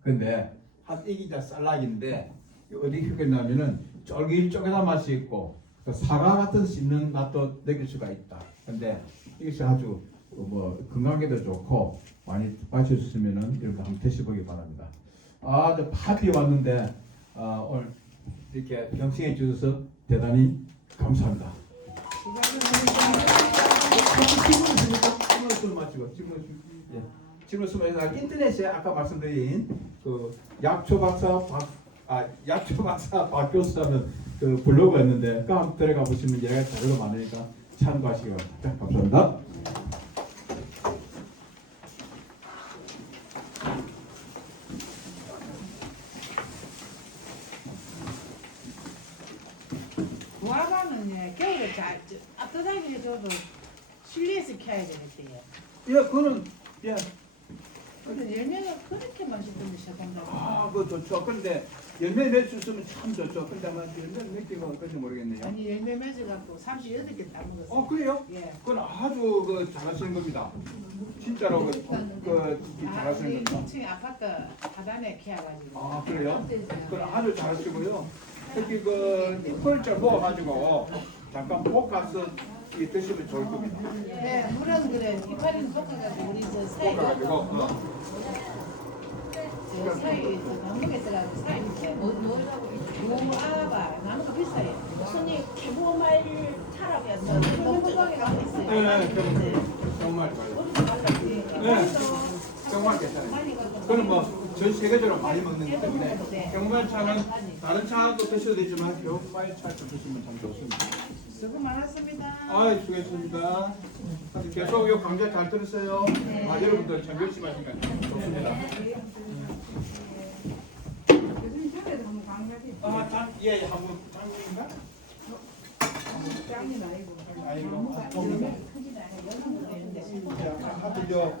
근데 이게 이제 살락인데 어디 크겠냐면은 쫄깃쫄깃한 맛이 있고 사과 같은 씹는 맛도 느낄 수가 있다. 근데 이것이 아주 뭐 건강에도 좋고 많이 마셨으면은 여러분 한번 드셔보기 바랍니다. 저 파티 왔는데 오늘 이렇게 경청해 주셔서 대단히 감사합니다. 질문 수업에서 인터넷에 아까 말씀드린 그 약초 박사 박 교수라는 그 블로그가 있는데 그 한번 들어가 보시면 여러 가지 자료가 많으니까 참고하시기 바랍니다. 감사합니다. 무화과는 겨울에 잘 따뜻하게 해줘도 실내에서 켜야 되겠대요. 그거는 근데 열매가 그렇게 맛있던데 샤방가. 그거 좋죠. 근데 열매 맺을 수 있으면 참 좋죠. 근데 아마 열매 맺기가 어떨지 모르겠네요. 아니 열매 맺어갖고 38개 따먹었어요. 그래요? 예. 그건 아주 잘하시는 겁니다. 진짜로 잘하시는 우리 겁니다. 2층 아파트 하단에 켜가지고. 그래요? 그건 아주 잘하시고요. 특히 펄 좀 모아가지고 잠깐 볶아서 드시면 좋을 겁니다. 네, 물은 그래. 이파리는 볶아가지고 우리 저 사이 볶아가지고 저 사이 나무에 있어가지고 사이 밑에 뭐 알아봐. 나무가 비싸요. 손님 무말 차 사람이었어. 동쪽에 가고 있어요. 정말 좋아요. 네, 정말 괜찮아요. 그럼 뭐 전 세계적으로 많이 먹는 것 때문에 경말차는 다른 차도 드셔도 되지만 경말차 좀 드시면 참 좋습니다. 수고 많았습니다. 아, 수고했습니다. 계속 요 강좌 잘 들으세요. 아, 여러분들 참 열심히 하시니까 좋습니다. 아, 예, 한번 짱인가? 짱이 나이고. 아이고, 크진 않아요. 하도 저